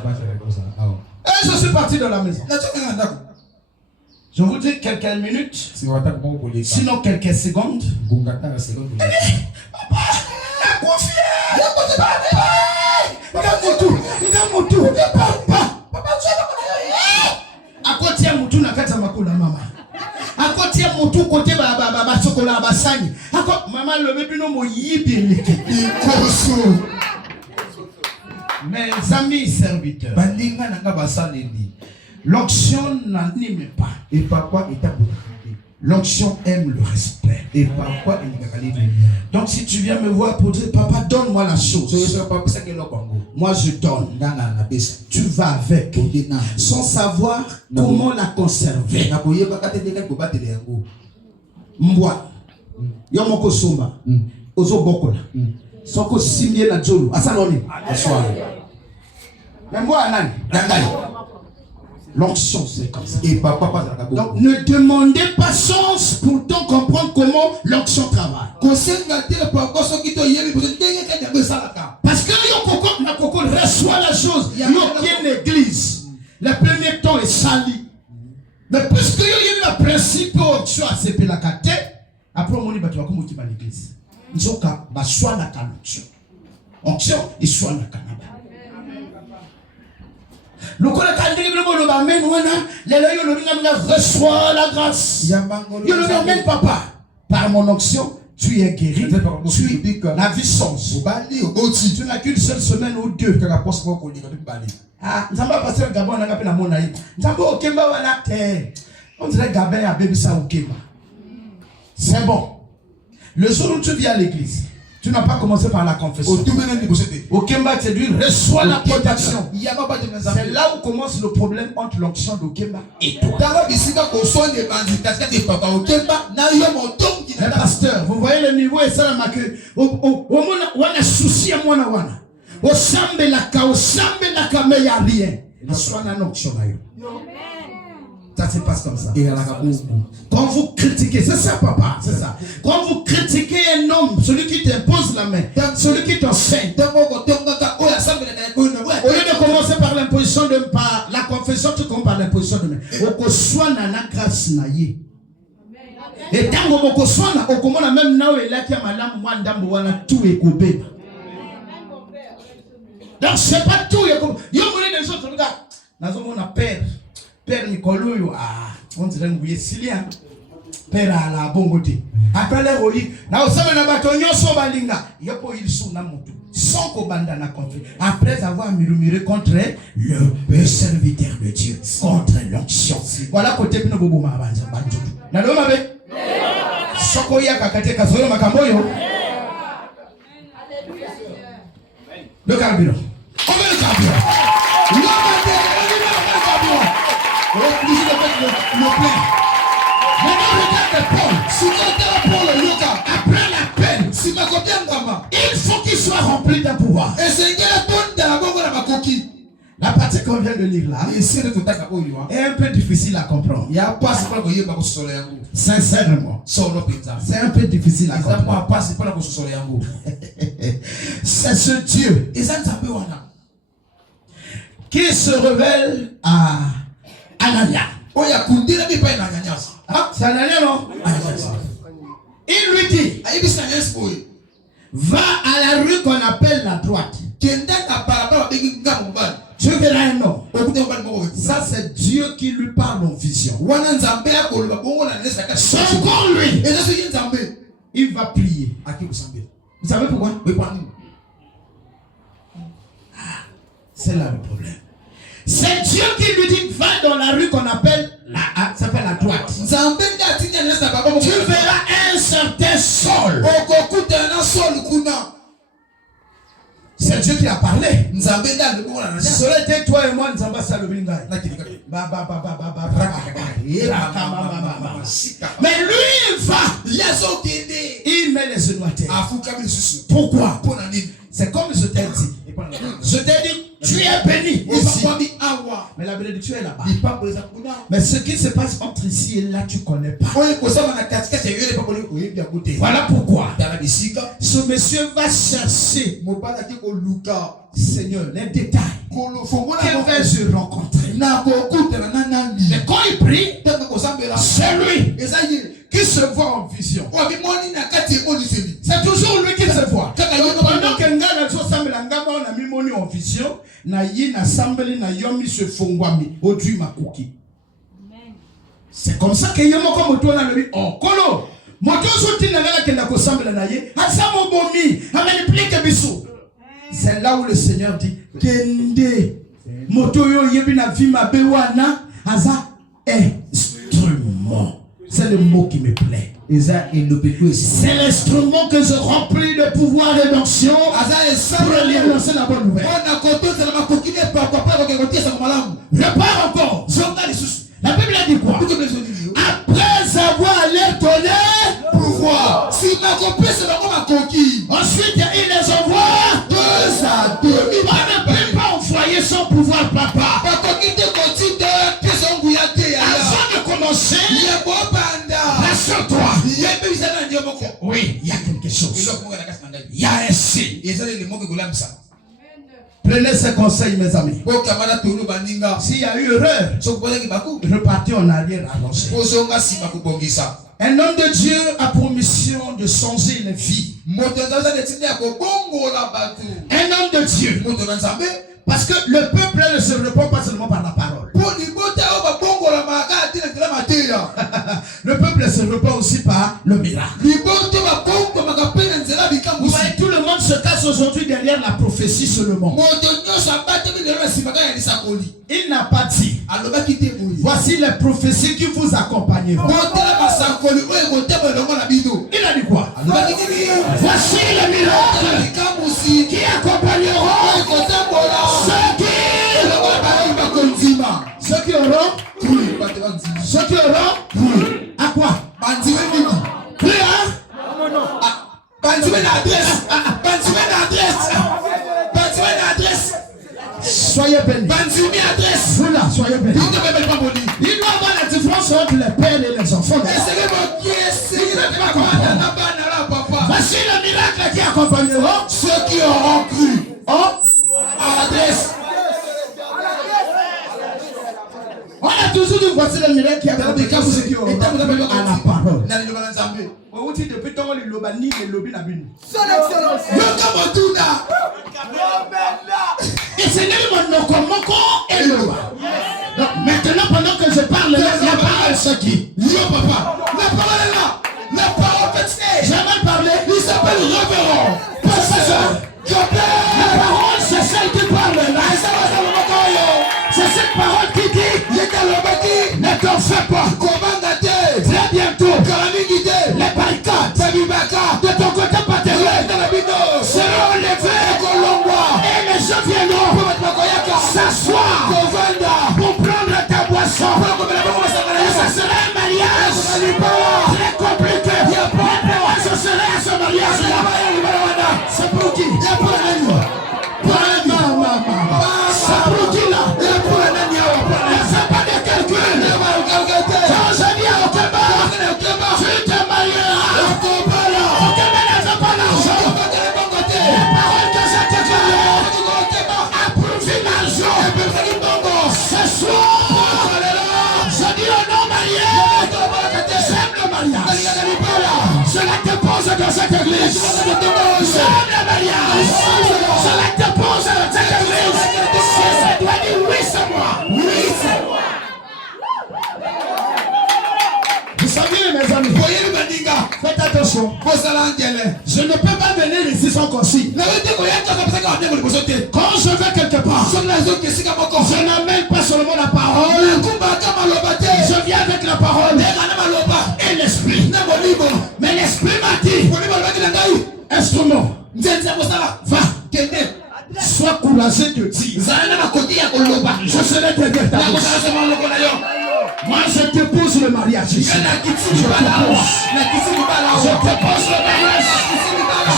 Et je suis parti de la maison. Je vous dis quelques minutes, sinon quelques secondes. Papa, mes amis serviteurs, l'onction n'anime pas. Et papa est à vous. L'onction aime le respect. Et donc si tu viens me voir pour dire, papa, donne-moi la chose, moi je donne. Tu vas avec. Sans savoir comment la conserver. Mbwa. Yomoko somba. Ozo bokola. Soko simye na jolo. Asaloni. Mais moi, Anan. L'onction, c'est comme ça. Donc, ne demandez pas chance pour donc comprendre comment l'onction travaille. Parce que Yoko reçoit la chose. Il y a une église. Le premier temps est sali. Mais puisque il y a le principe d'onction à ce la kate, après on dit tu vas comme à l'église. Nzoka ba soit la l'onction. Onction et soit la canaba. Le reçoit la grâce. Il ne même papa. Par mon onction, tu es guéri. La vie change. Tu n'as qu'une seule semaine ou deux. Ah, Nzamba pasteur Gabon n'a pas la monaï. Nzamba Okemba wana te. On dirait Gabin a bébé ça Okemba. C'est bon. Le jour où tu viens à l'église, tu n'as pas commencé par la confession. Okemba te dit reçois la protection. C'est là où commence le problème entre l'onction d'Okemba et toi. Le pasteur, vous voyez le niveau et ça m'a que on a souci à moi. Au sambe la ka mais y a rien. Reçois la onction là. Ça se passe comme ça. Quand vous critiquez, c'est ça papa, c'est ça. Quand vous critiquez un homme, celui qui t'impose la main, celui qui t'enseigne, au lieu de commencer par l'imposition de par la confession, tu commences par l'imposition de main. Oko swana na grâce na ye. Et tant oko swana, oko mona même na o elaki ya malamu mwa ndambo wana tout ekobeba. Donc c'est pas tout ekobeba. Yo mona des autres gars. Nazo mona père Nicolo, on dirait que c'est un père à la bongoté. Après les rois, na osama na batonyo so balinga, yopo il sou na mutu. Sans kobanda na contre. Après avoir murmuré contre le serviteur de Dieu, contre l'onction. Voilà côté pino bobo mabanja banjo. Na lo mabe? Soko ya kakate kazoyo makamboyo. Le carburant. On met le carburant. Obligé de mettre le plein. Maintenant, regarde Paul. Si tu Paul, après la peine, si ma copine il faut qu'il soit rempli d'un pouvoir. Et c'est la partie qu'on vient de lire là est un peu difficile à comprendre. Sincèrement, c'est un peu difficile à comprendre. C'est ce Dieu qui se révèle à Anania. Ah, c'est Anania, non? Il lui dit, va à la rue qu'on appelle la droite. Tu verras un homme. Ça, c'est Dieu qui lui parle en vision. Second lui, il va prier. Vous savez pourquoi? C'est là le problème. C'est Dieu qui lui dit va dans la rue qu'on appelle la droite. Tu verras un certain Saul. C'est Dieu qui a parlé. Cela était toi et moi, nous avons ça le bingai. Mais lui, il va. Il met les genoux à terre. Pourquoi? C'est comme je t'ai dit. Je t'ai dit, tu es béni ici. Mais la bénédiction tu es là-bas. Mais ce qui se passe entre ici et là, tu ne connais pas. Voilà pourquoi ce monsieur va chercher, Seigneur, les détails. Quel vais-je rencontrer? Mais quand il prie, c'est lui qui se voit en vision. C'est toujours lui qui se voit. Pendant que Ngana Josam Langaba on a mis moni en vision, na yi na sambeli na yomi se fongwami odui makuki. C'est comme ça que yomo comme toi na le oh kolo. Moto souti na ngala kenda ko sambela na ye, asamo bomi, amaniplique biso. C'est là où le Seigneur dit kende moto yo yebi na vi mabe wana aza instrument. C'est c'est le mot qui me plaît. C'est l'instrument que je remplis de pouvoir et d'onction pour aller lancer la bonne nouvelle. Repars encore. La Bible a dit quoi? Après avoir alerté pouvoir. Ensuite, il les envoie 2 à 2. On ne peut pas envoyer sans pouvoir, papa. Avant de commencer, rassure-toi. Oui, il y a quelque chose. Il y a un signe. Prenez ces conseils, mes amis. S'il y a eu erreur, repartez en arrière, avancez. Un homme de Dieu a pour mission de changer une vie. Un homme de Dieu. Parce que le peuple ne se répond pas seulement par la parole. Le peuple se répond aussi par le miracle. Vous voyez, tout le monde se cache aujourd'hui derrière la prophétie seulement. Il n'a pas dit. Voici les prophéties qui vous accompagneront. Il a dit quoi? Voici les miracles qui accompagneront ceux qui auront à quoi? Plus soyez bénis. Vous là, soyez bénis. Il doit avoir la différence entre les pères et les enfants. Voici le miracle qui accompagneront ceux qui auront cru. À l'adresse. On a toujours dit voici le miracle qui accompagneront ceux qui auront cru à la parole. Et c'est donc maintenant, pendant que je parle, la parole c'est qui? Yo papa. La parole est là. La parole fait. J'ai mal parlé. Il s'appelle révérend. Professeur. La parole c'est celle qui parle là. C'est cette parole qui dit. Ne t'en fais pas. Très bientôt. Les barricades de ton côté paternel seront levées et les gens viendront s'asseoir pour prendre ta boisson. Et ça sera un mariage très compliqué. Ce serait à ce mariage là. C'est pour qui? Pour c'est pour qui là? C'est pas de calcul. Quand je dis au Québec, tu te marieras. Au Québec, n'a pas l'argent. La parole que je te dis approuve l'argent. Ce soir, je dis au non marié, j'aime le mariage. Cela te pose dans cette église. J'aime le mariage. Cela te pose dans cette église. Si je dois dire oui, c'est moi. Oui, c'est moi. Vous savez, mes amis, faites attention. Je ne peux pas venir ici sans consigne. Quand je vais quelque part, je n'amène pas seulement la parole. Je viens avec la parole et l'esprit. Mais l'esprit m'a dit, instrument, va, sois courageux de dire, je serai derrière ta bouche. Moi je te pose le mariage ici. Je te pose le mariage. Je te pose le mariage.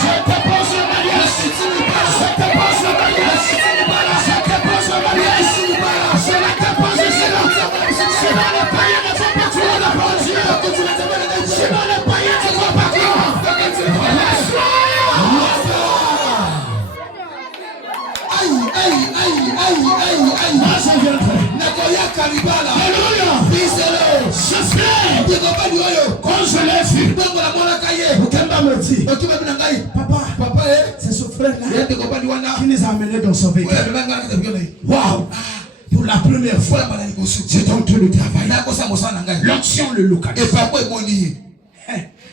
Je te pose le mariage. Je te pose le mariage. Je te pose le mariage. Je te pose ici là. Sinon les païens ne vont pas trouver la parole de Dieu. Sinon les païens ne vont pas croire. Moi je viendrai. Alléluia. Je sais. Quand je l'ai vu, Bukemba me dit, papa, c'est ce frère là qui nous a amenés dans son véhicule. Waouh. Pour la première fois, j'étais en train de travailler. L'onction le localise.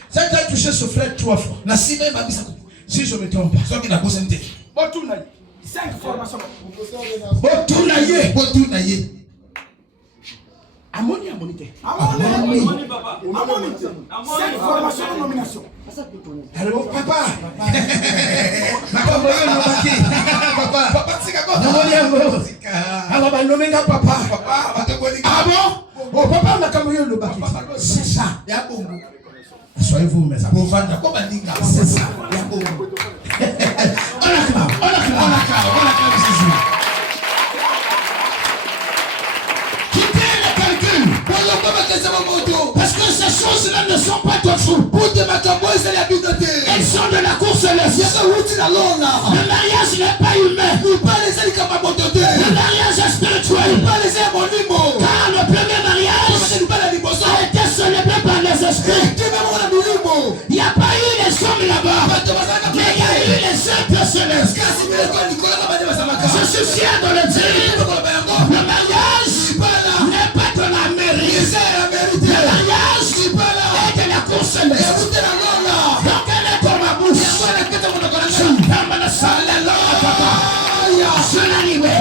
Ça t'a touché ce frère 3 fois. Si je me trompe pas. 5 formations. Amoni. C'est une formation de nomination. Alors, papa. Papa, c'est quoi? Papa. Ah bon? Oh, papa, c'est ça. Soyez-vous, mes amis. C'est ça. On acclame Jésus. Quittez les calculs. Parce que ces choses-là ne sont pas de fou. Elles sont de la course céleste. Le mariage n'est pas humain. Le mariage est spirituel. Car le premier mariage a été célébré par les esprits. Il n'y a pas eu les hommes là-bas, mais il y a eu les êtres célestes. Je suis fier de le dire. Le mariage n'est pas de la mairie. Le mariage est de la course céleste. Donc elle est dans ma bouche. Je l'animais.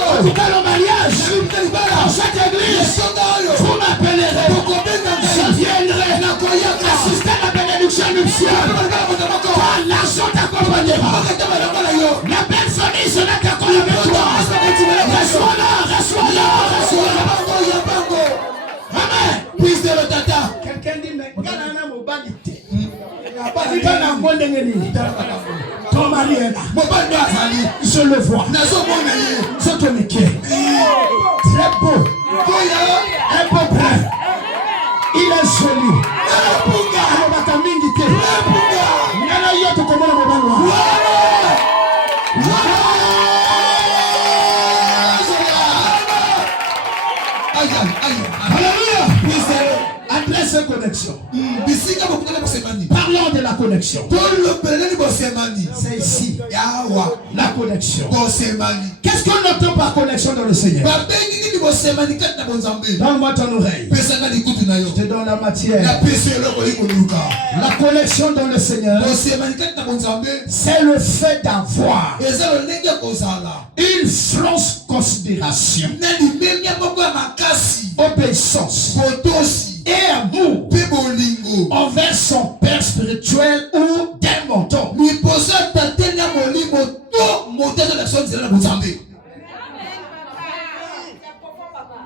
En tout cas, le mariage, dans cette église, vous m'appellerez. Je viendrai assister à la bénédiction nuptiale. Car l'argent t'accompagnera. La belle famille sera d'accord avec toi. Reçois-la. Amen. Prise de le tata. Quelqu'un dit, mais Ganana Mobanité. Ton mari est là. Je le vois. Je te niquais. Très beau. Un peu près. Il est joli. Adresse connexion. Parlons de la connexion. C'est ici. La connexion. Qu'est-ce qu'on entend par connexion dans le Seigneur? Donne-moi ton oreille. Je te donne la matière. La connexion dans le Seigneur, c'est le fait d'avoir une franche considération, obéissance et amour envers son père spirituel ou d'un mentor.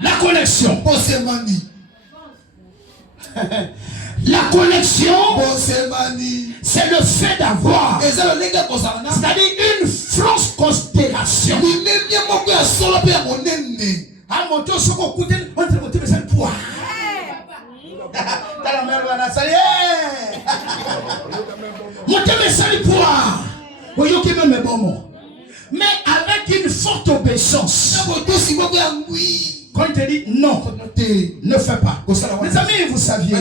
La connexion. La connexion, c'est le fait d'avoir, c'est-à-dire une franche considération. Mais avec une forte obéissance. Quand il te dit non, ne fais pas. Mes amis, vous saviez,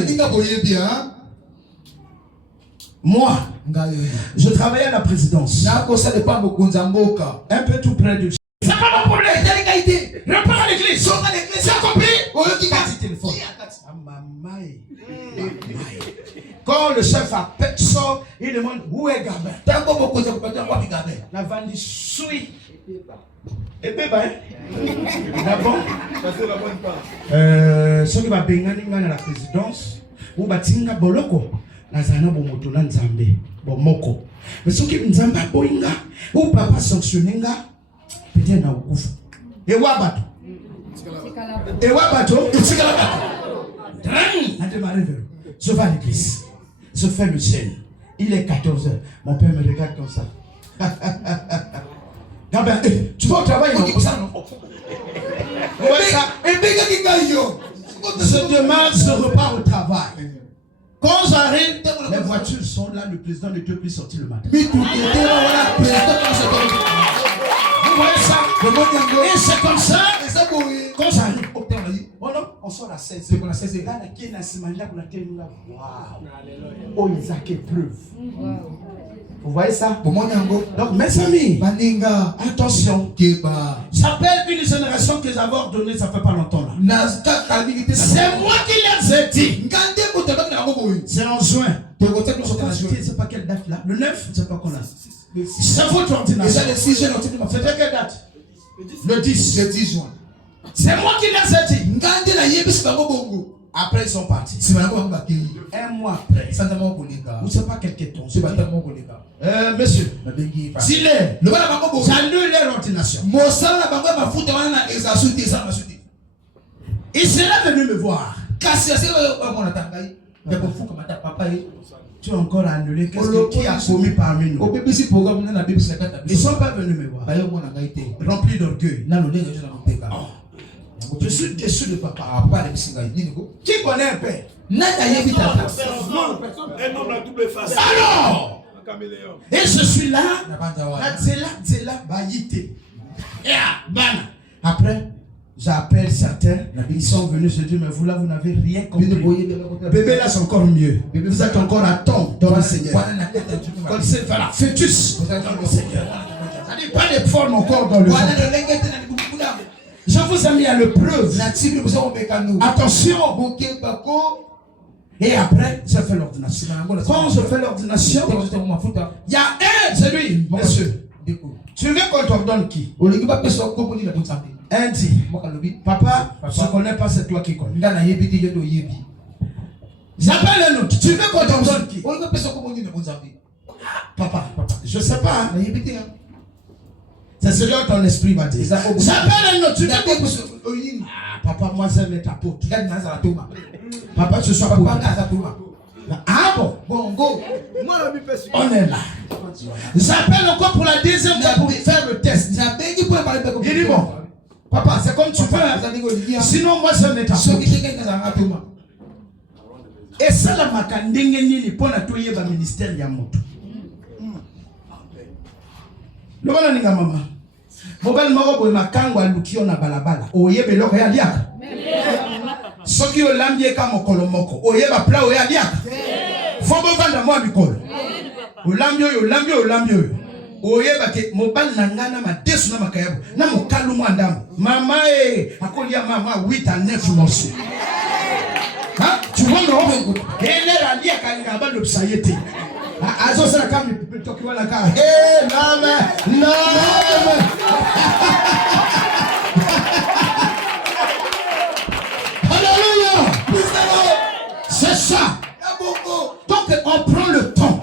moi, je travaillais à la présidence. Un peu tout près du... C'est pas mon problème. Repars à l'église. Tu as compris? Quand le chef sort, il demande où est Gabin. La vendue suit. Et bien, d'abord, ceux qui vont venir à la présidence, ou batinga boloko, nazana bomoto na nzambe, bomoko. Mais ceux qui nzamba boinga, ou papa sanctionninga, peut-être na ukufu. Et wabato. Et wabato, et tikalabato. Je vais à l'église. Je fais le jeûne. Il est 14h. Mon père me regarde comme ça. Gabin, tu vas au travail, non? Je demande ce repas au travail. Quand j'arrive, les voitures sont là, le président ne peut plus sortir le matin. Vous voyez ça? Et c'est comme ça. Quand j'arrive au travail, on sort à 16h. Oh, ils ont quelle preuve. Vous voyez ça? Donc, mes amis, attention. Ça s'appelle une génération que j'avais ordonnée, ça fait pas longtemps là. C'est moi qui les ai dit. C'est en juin. C'est pas quelle date là? Le 9, c'est pas qu'on a. C'est votre ordination. C'était quelle date? Le 10. Le 10 juin. C'est moi qui les ai dit. Après, ils sont partis. Un mois après, vous ne savez pas quelques temps. Monsieur, s'il est, j'annule leur ordination. Il serait venu me voir. Tu as encore annulé. Qui a commis parmi nous? Ils ne sont pas venus me voir. Remplis d'orgueil. Je suis déçu de papa. Qui connaît un père? Alors, et je suis là. Après, j'appelle certains. Ils sont venus se dire, mais vous là, vous n'avez rien compris. Bébé là, c'est encore mieux. Vous êtes encore à temps dans le Seigneur. Voilà, fœtus. Ça dit pas de forme encore dans le ventre. Je vous ai mis à l'épreuve. Attention. Et après, je fais l'ordination. Quand je fais l'ordination, il y a un, c'est lui, monsieur. Tu veux qu'on t'ordonne qui? Un dit, papa, je ne connais pas, c'est toi qui connais. J'appelle un autre. Tu veux qu'on t'ordonne qui? Papa, je ne sais pas. C'est ce que ton esprit va dire. J'appelle un autre. Tu veux papa, moi j'aime être apôtre. Papa, tu sois apôtre. Ah bon? Bon, go. On est là. J'appelle encore pour la deuxième fois pour faire le test. Il dit bon, papa, c'est comme tu veux. Sinon, moi j'aime être apôtre. Et ça, la makandengeni pour la toyer le ministère Yamoto. Le voilà, ninga maman. Mobile moko makangwa lukio na balabala. Oyebe loko ya liaka. Soki olambie ka mokolo moko. Oyeba pla oya liaka. Fobo vanda mo mikolo. Olambio. Oyeba ke mobile nangana madesu na makayabo. Na mokalu mo ndamu. Mama akolia mama 8 à 9 morceaux. Hein? Tu vois non? Elle a dit à Kangaba le psaïté. Azo ça comme le toki wala ka. Eh non. Alléluia. C'est ça. Donc on prend le temps.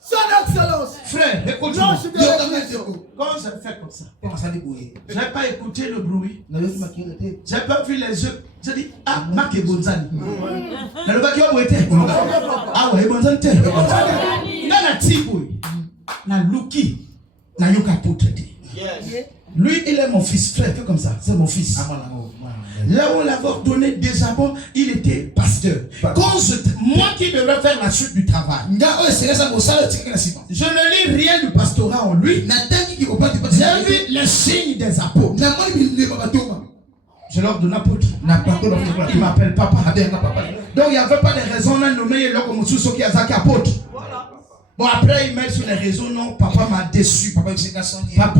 Son excellence. Frère, écoute-moi. Quand je fais comme ça, je n'ai pas écouté le bruit. Je n'ai pas vu les yeux. Je dis, ah, Marc et Bonzani. Le bac où était. Ah ouais, Bonzani. N'a Tiboui. N'a Luki. N'a Yoka Poutredi. Lui, il est mon fils, frère, fait comme ça. C'est mon fils. Là où on l'avait ordonné déjà, il était pasteur. Moi qui devrais faire la suite du travail, je ne lis rien du pastorat en lui. J'ai vu les signes des apôtres. Je leur donne apôtre. Il m'appelle papa. Donc il n'y avait pas de raison de nommer l'homme qui a apôtre. Bon, après, il met sur les réseaux, non, papa m'a déçu. Papa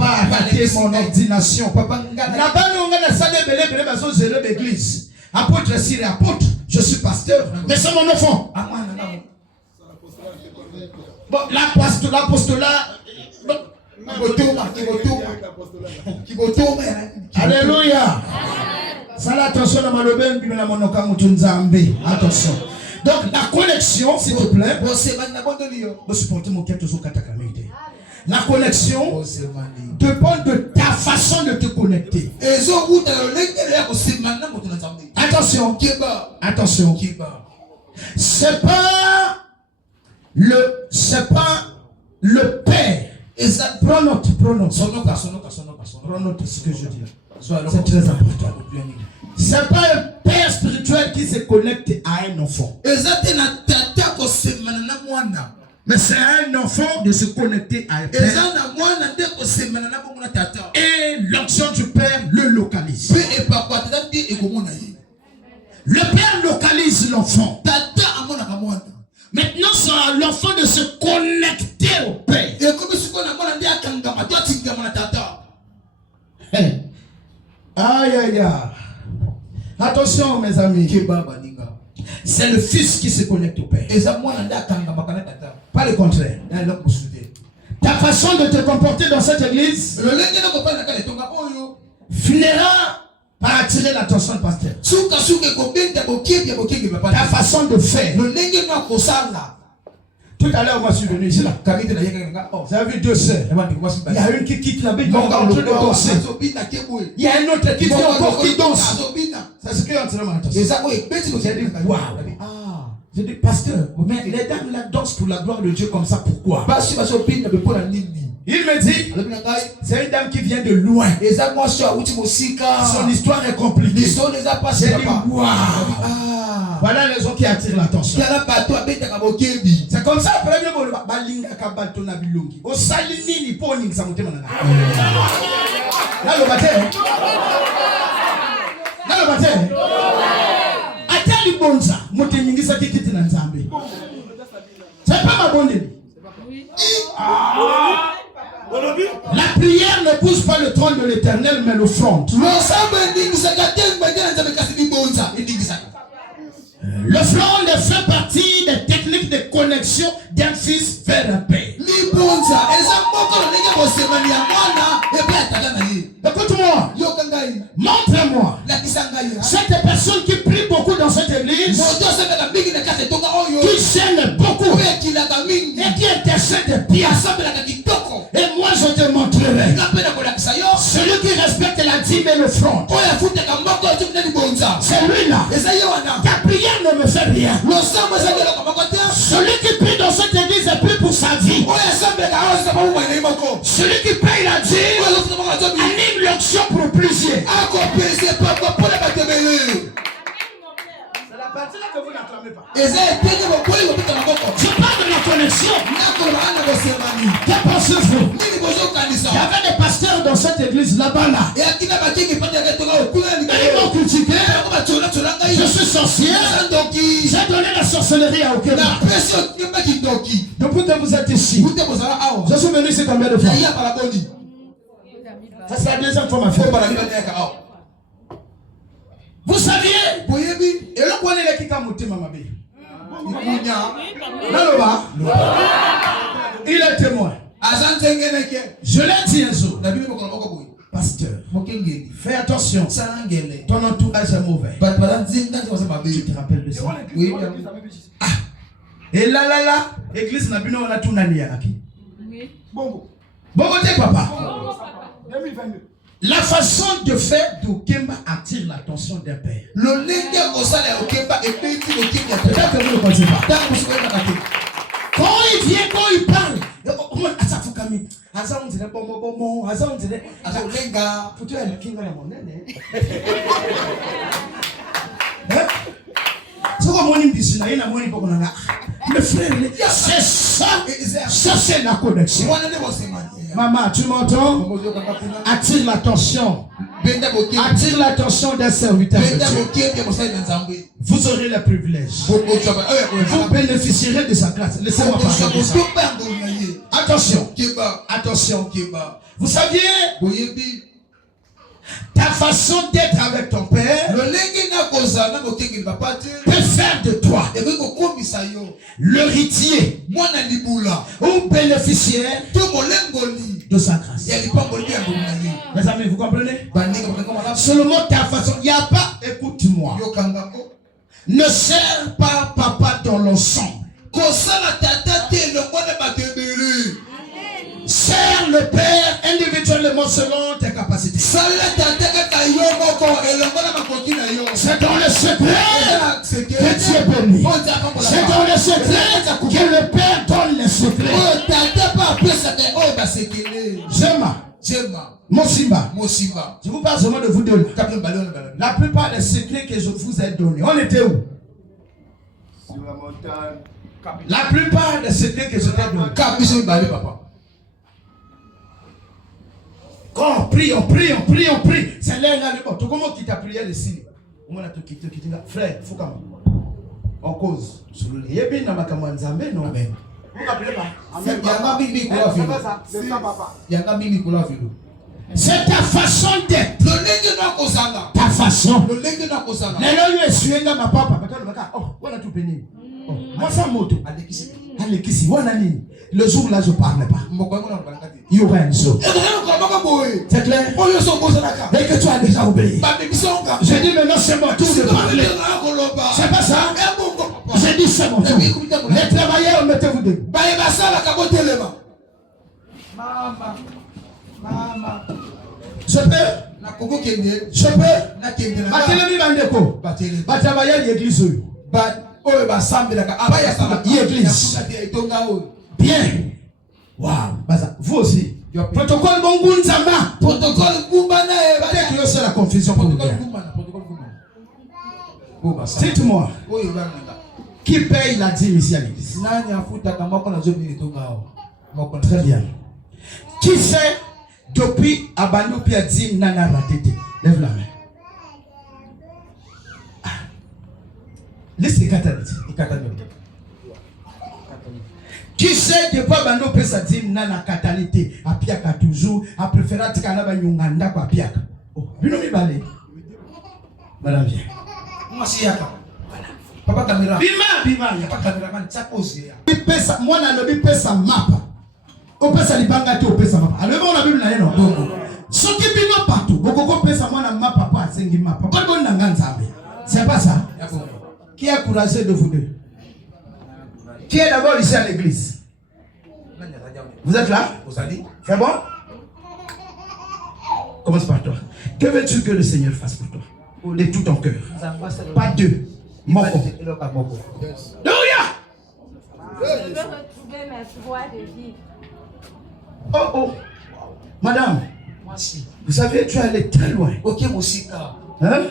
a raté mon ordination. Là-bas, nous, on a la salle de l'église. Apôtre, c'est apôtre. Je suis pasteur. Mais c'est mon enfant. Bon, l'apostolat. Alléluia. Ça, attention, attention. Donc, la connexion, s'il te plaît. La connexion dépend de ta façon de te connecter. Attention. Attention. C'est pas le père. Prends note. Prends note ce que je dis. C'est très important. C'est pas un père spirituel qui se connecte à un enfant. Mais c'est un enfant de se connecter à un père. Et l'onction du père le localise. Le père localise l'enfant. Maintenant, c'est à l'enfant de se connecter au père. Aïe. Attention mes amis. C'est le fils qui se connecte au père. Pas le contraire. Ta façon de te comporter dans cette église finira par attirer l'attention du pasteur. Ta façon de faire. Tout à l'heure, moi je suis venu ici là. Vous avez vu 2 sœurs. Il y a une qui quitte la bête, en train de danser. Il y a une autre qui vient encore qui danse. C'est ce qui est en train de danser. J'ai dit, waouh. J'ai dit, pasteur, mais les dames la dansent pour la gloire de Dieu comme ça, pourquoi? Il me dit, c'est une dame qui vient de loin. Son histoire est compliquée. J'ai dit, waouh. Voilà les gens qui attirent l'attention. C'est comme ça, après, c'est pas ma bonne. La prière ne pousse pas le trône de l'Éternel, mais le front. Le front fait partie des techniques de connexion d'un fils vers un père. Écoute-moi. Montre-moi. Cette personne qui prie beaucoup dans cette église, qui gêne beaucoup et qui intercède bien. Et moi je te montrerai celui qui respecte la dîme et le front. C'est lui-là. Ta prière ne me fait rien. Celui qui prie dans cette église est pris pour sa vie. Celui qui paye la dîme anime l'onction pour plusieurs. C'est la partie là que vous n'acclamez pas. Je parle de la connexion. Que pensez-vous? Il y avait des pasteurs dans cette église là-bas là. Ils m'ont critiqué. Je suis sorcier. J'ai donné la sorcellerie à aucun. Depuis que vous êtes ici, je suis venu ici combien de fois? Ça c'est la deuxième fois ma fille. Vous saviez? Il est témoin. Je l'ai dit un jour. Pasteur, fais attention. Ton entourage est mauvais. Tu te rappelles de ça? Oui. Et là, l'église n'a plus de tout nani yaki. Bon côté papa. La façon de faire d'Okemba attire l'attention d'un père. Peut-être que vous ne connaissez pas. Quand il vient, quand il parle, c'est ça c'est la connexion. Maman, tu m'entends? Attire l'attention. Attire l'attention d'un serviteur de Dieu. Vous aurez le privilège. Vous bénéficierez de sa grâce. Laissez-moi parler de ça. Attention. Attention. Vous saviez, ta façon d'être avec ton père peut faire de toi l'héritier ou bénéficiaire de sa grâce. Mes amis, vous comprenez? Seulement ta façon. Il n'y a pas, écoute-moi. Ne serre pas papa dans l'ensemble. Serre le père individuellement selon tes capacités. C'est dans le secret que tu es béni. C'est dans le secret que le père donne les secrets. Mosimba. Je vous parle seulement de vous deux. La plupart des secrets que je vous ai donnés, on était où? Sur la montagne. La plupart des secrets que je t'ai donnés. Papa. Quand on prie. C'est l'air là. Tout comment qui t'a prié le signe? On a tout quitté. Frère, faut quand même. On cause. Il y a bien dans ma camarade Zambé, non? Amen. Vous appelez pas? C'est ta façon d'être. Ta façon. Moi ça moto. Alekisi. Wana nini? le jour là, je ne parlais pas. Il y aura une chose. C'est clair? Et que tu as déjà oublié. Je dis maintenant, c'est mon tour de parler. C'est pas ça? J'ai dit, c'est mon tour. Les travailleurs, mettez-vous debout. Je peux? Je peux? Batelemi bandeko. Batravailleurs l'église. L'église. Bien. Waouh. Vous aussi. Protocole Bongunzama. Protocole Kumbana. Peut-être que c'est la confusion pour nous. Dites-moi. Qui paye la dîme ici à l'église? Très bien. Qui sait depuis Abano Piazim Nana Ratete? Lève la main. Laissez catholique. Qui sait depuis Abano Piazim Nana Catalité? A Piaka toujours. A préféré Tikanaba Yunganda kwa Piaka. Oh, vous me balez. Madame vient. Moi, c'est Yaka. Papa caméra. Bima. Il n'y a pas de caméraman. Ça pose. Moi, je ne peux pas mapa. On peut s'allier bangato, on peut s'allier mapa. Alors, on a vu la non. Ce qui est partout. On peut s'allier mapa, papa, c'est un mapa. Pas de bon nanganzambe. C'est pas ça. Qui est courageux de vous deux? Qui est d'abord ici à l'église? Vous êtes là? C'est bon? Commence par toi. Que veux-tu que le Seigneur fasse pour toi? De tout ton cœur. Pas deux. Moko. Alléluia. Je veux retrouver mes joies de vivre. Oh. Madame. Vous savez, tu es allé très loin. Hein?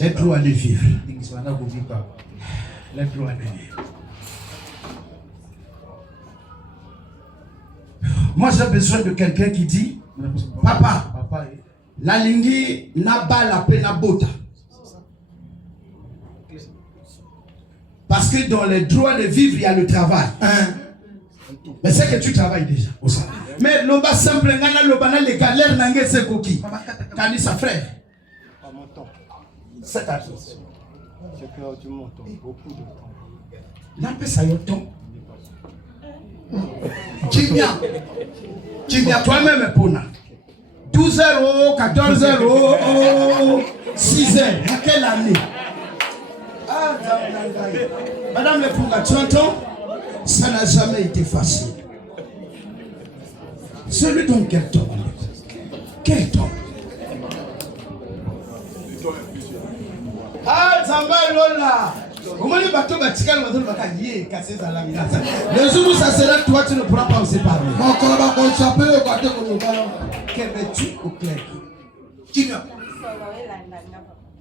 Les droits de vivre. Les droits de vivre. Moi, j'ai besoin de quelqu'un qui dit, Papa, la lingi n'a pas la peine à bota. Parce que dans les droits de vivre, il y a le travail. Mais c'est que tu travailles déjà. Mais l'oba simple, les galères, c'est coquille. T'as dit sa frère. Pas mon temps. C'est ta J'ai perdu mon temps, beaucoup de temps. L'appel ça y est temps. Kimia, toi-même, Pona. 12 euros, 14 euros, 6 heures. À quelle année? Madame le Pouga, tu entends? Ça n'a jamais été facile. Celui dont quel temps? Quel temps? Ah, Zamba Lola! Le jour où ça sera toi, tu ne pourras pas aussi parler. Que veux-tu au clair?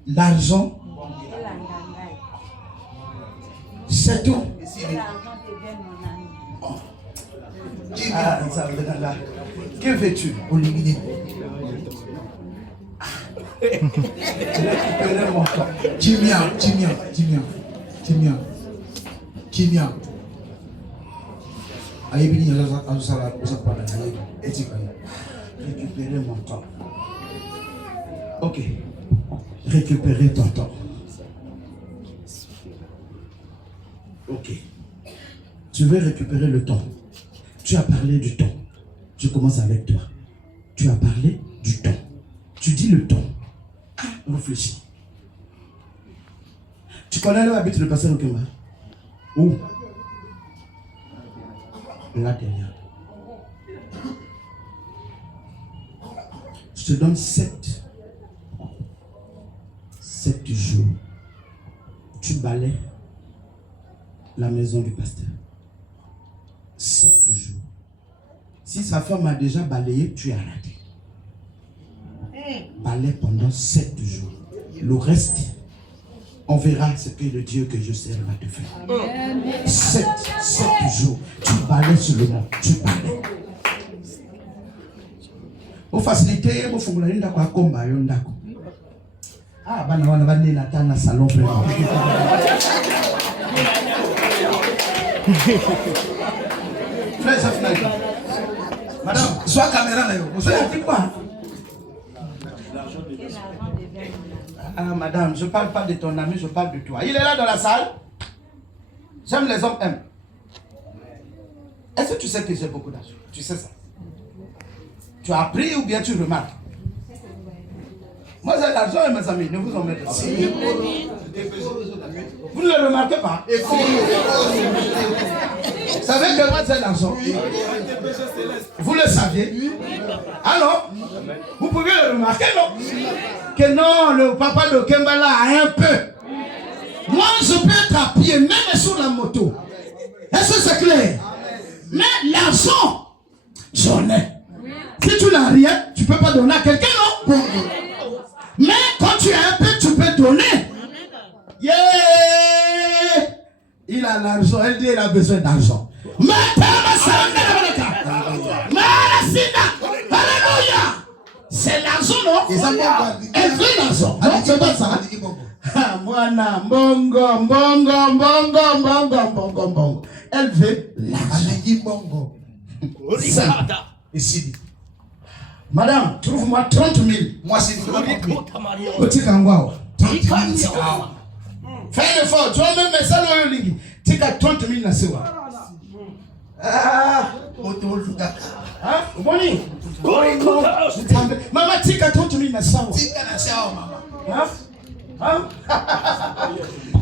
L'argent, c'est tout. Que veux-tu? Récupérer mon corps. Kimia. Récupérer mon temps. Ok. Récupérer ton temps. Ok. Tu veux récupérer le temps. Tu as parlé du temps. Je commence avec toi. Tu as parlé du temps. Tu dis le temps. Réfléchis. Tu connais l'habitude de passer au Kemba? Où? Là derrière. Je te donne 7 jours. Tu balais la maison du pasteur. 7 jours. Si sa femme a déjà balayé, tu es arrêté. Balais pendant 7 jours. Le reste, on verra ce que le Dieu que je sers va te faire. 7 jours. Tu balais sur le monde. Tu balais. Pour faciliter, pour faire une d'accord combat, yon d'accord. Ah, ben on va aller dans le salon. Madame, sois caméra là. Vous avez dit quoi? Ah, madame, je ne parle pas de ton ami, je parle de toi. Il est là dans la salle. J'aime les hommes aiment. Est-ce que tu sais que j'ai beaucoup d'argent? Tu sais ça? Tu as appris ou bien tu remarques? Moi j'ai l'argent et mes amis, ne vous en mettez pas. Vous ne le remarquez pas? Vous savez que moi j'ai l'argent? Vous le saviez? Alors, vous pouvez le remarquer, non? Que non, le papa de Kembala a un peu. Moi je peux être à pied, même sur la moto. Est-ce que c'est clair? Mais l'argent, j'en ai. Si tu n'as rien, tu ne peux pas donner à quelqu'un, non? Mais quand tu as un peu, tu peux donner. Yeah! Il a l'argent, elle dit qu'il a besoin d'argent. Alléluia! C'est l'argent, non? Elle veut l'argent. Non, c'est pas ça. Mwana, mbongo. Elle veut l'argent. Ça. Ici. Madame, trouve-moi 30 000. Moi, c'est 30 000. Fais un effort. Tu vois même mes salons, tu as 30 000 là, c'est quoi? Ah, Boni. Maman, tu as 30 000 là, c'est quoi?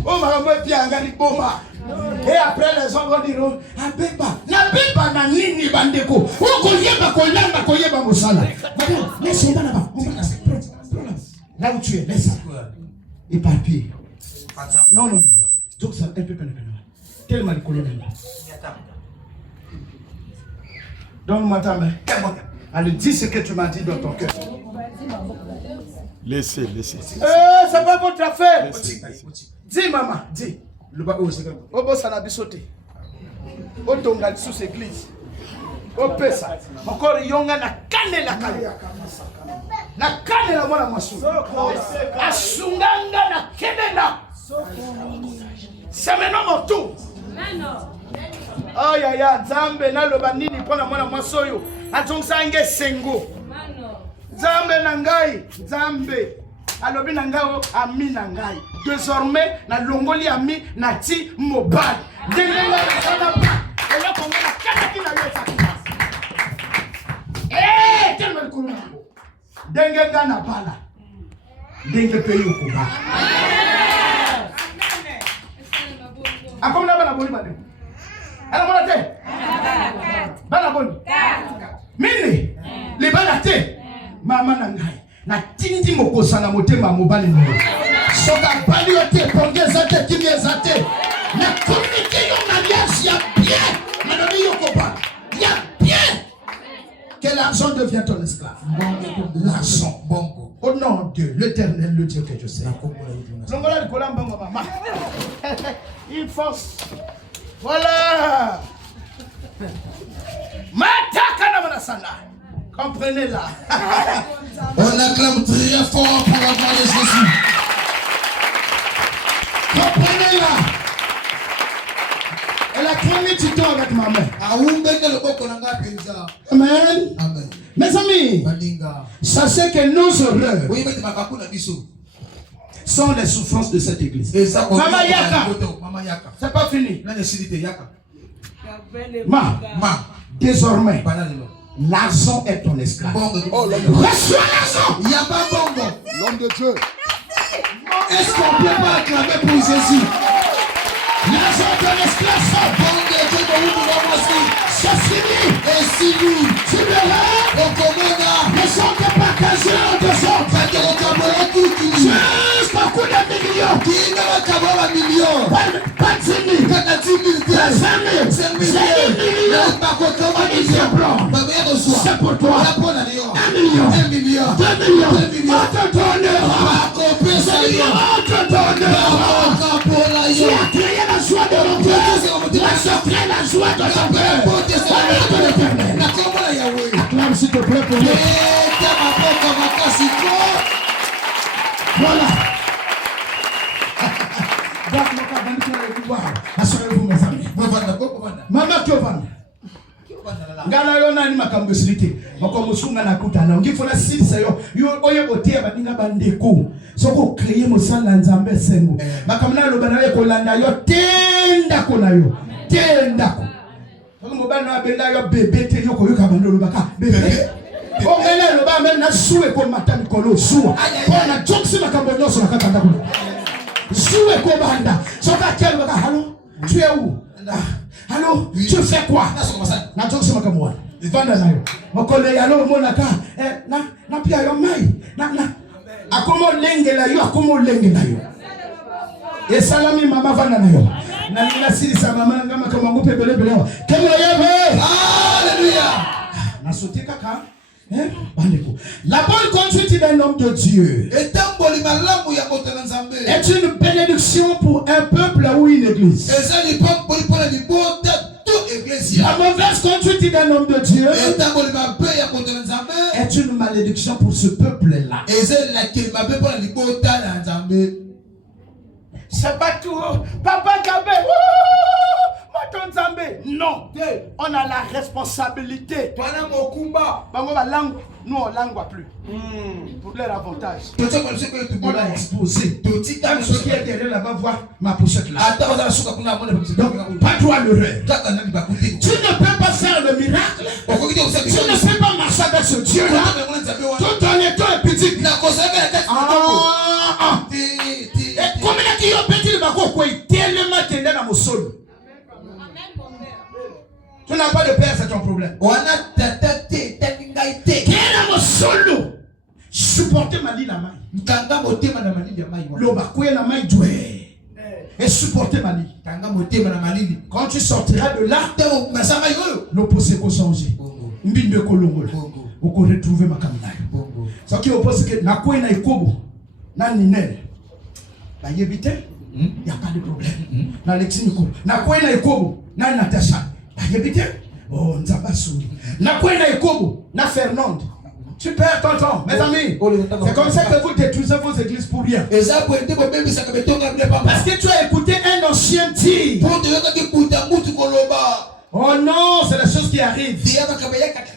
Oh, maman, bien, Boma. Et après, les gens vont dire, Abeba, na nini bandeko. Oh, koyeba mosala. Madame, laisse là-bas. Là où tu es, laisse ça. Et papier. Non. Donc ça, un peu peine. Quel mal colonel. Donne-moi ta main. Allez, dis ce que tu m'as dit dans ton cœur. Laissez. C'est pas votre affaire. Dis, maman, dis. Le bas, oh, bon, ça n'a pas sauté. Oh, donc, là, sous l'église. Oh, pesa. Encore, yonga na kane la kane. Na kane la mwana masu. Asunganga na kene na. C'est maintenant mon tour. Oh, ya, Zambe, na loba nini, pona mwana masoyo. Atongsa nge sengo. Zambe na ngai, Zambe. Alobi na ngao, ami na ngai. Désormais, na longoli ami, na ti mobile. Dengenga na sana pa. Et là, comme on a quatre qui n'a eu ça. Eh, quel mal courant. Dengenga na bala. Dengue pays au combat. A comme na bala boni madame. Alors on a té. Bala boni. Mini. Les bala té. Maman na ngai. Na tindi mokosa na motema mobali no. Soka bali yote pongeza te kimeza te. Na communiquer yon alliance ya bien. Madame Yokoba. Ya bien. Que l'argent devient ton esclave. L'argent bongo. Au nom de l'Éternel, le Dieu que je sais. Longola le colamba maman. Il force. Voilà. Mataka na manasana. Comprenez-la. On acclame très fort pour la gloire de Jésus. Comprenez-la. Elle a créé du temps avec ma mère. Amen. Amen. Mes amis, sachez que nos horreurs sont les souffrances de cette église. Maman Yaka. C'est pas fini. Désormais, l'argent est ton esclave. Reçois l'argent. Il n'y a pas bongo. L'homme de Dieu. Est-ce qu'on ne peut pas acclamer pour Jésus? L'argent est ton esclave. C'est fini. Et si nous, Tu verras. Ne sont que partagés en deux sortes. Juste un coup de millions. Pas 10 000. 5 000. C'est pour toi. 1 million. 2 millions. On te donnera. On te donnera. Tu as créé la joie de mon cœur. Tu as créé la joie de ton cœur. Acclame s'il te plaît pour lui. Voilà. Assurez-vous mes amis. Maman Kiovana. Ngala yona ni makambo silike. Makombo sunga na kutana. Ngifuna sisi yo oye botia badinga bandeko. Soko créer mosala nzambe sengo. Makamna lo bana ko landa yo tenda ko na yo. Tenda ko. Comme bana benda yo bébé te yo ko yo ka bando lo baka bébé. O ngene lo ba men na suwe ko matani ko lo suwa. Bona jokisi makambo nyoso na kaka ndako. Suwe ko banda. Soka kel baka hallo. Tu es où? Allô, tu fais quoi? Na jokisi makambo wana. Vanda nayo. Mokole yalo monaka na pia yo mai. Na akomo lengela yo akomo lengela yo. Et salami mama vanda nayo. Na nina siri sa mama ngama kama ngupe bele bele. Kama yebe. Alléluia. Na sauté kaka. La bonne conduite d'un homme de Dieu est une bénédiction pour un peuple ou une église. La mauvaise conduite d'un homme de Dieu est une malédiction pour ce peuple-là. C'est pas tout. Papa Gabé. Non, on a la responsabilité. Nous on langue plus. Pour leur avantage. On l'a exposé. Même ceux qui est derrière là-bas voient ma pochette là. Donc, pas droit le rêve. Tu ne peux pas faire le miracle. Tu ne peux pas marcher avec ce Dieu là. Tout en étant petit. Et comme il y a petit, il va tellement qu'il est dans mon sol. Tu n'as pas de père, c'est ton problème. Supporter ma vie la main. Et supporter ma vie. Quand tu sortiras de là, nos pensées vont changer. Vous pourrez retrouver ma caméra. Ce qui oppose que na quoi na ikobo na ninel. La yebite, il n'y a pas de problème. Na lexiniko. Na quoi na ikobo na Natasha. Oh, Nzabasou. Na Kwena Ekobo, na Fernande. Tu perds ton temps, mes amis. C'est comme ça que vous détruisez vos églises pour rien. Parce que tu as écouté un ancien dire. Oh non, c'est la chose qui arrive.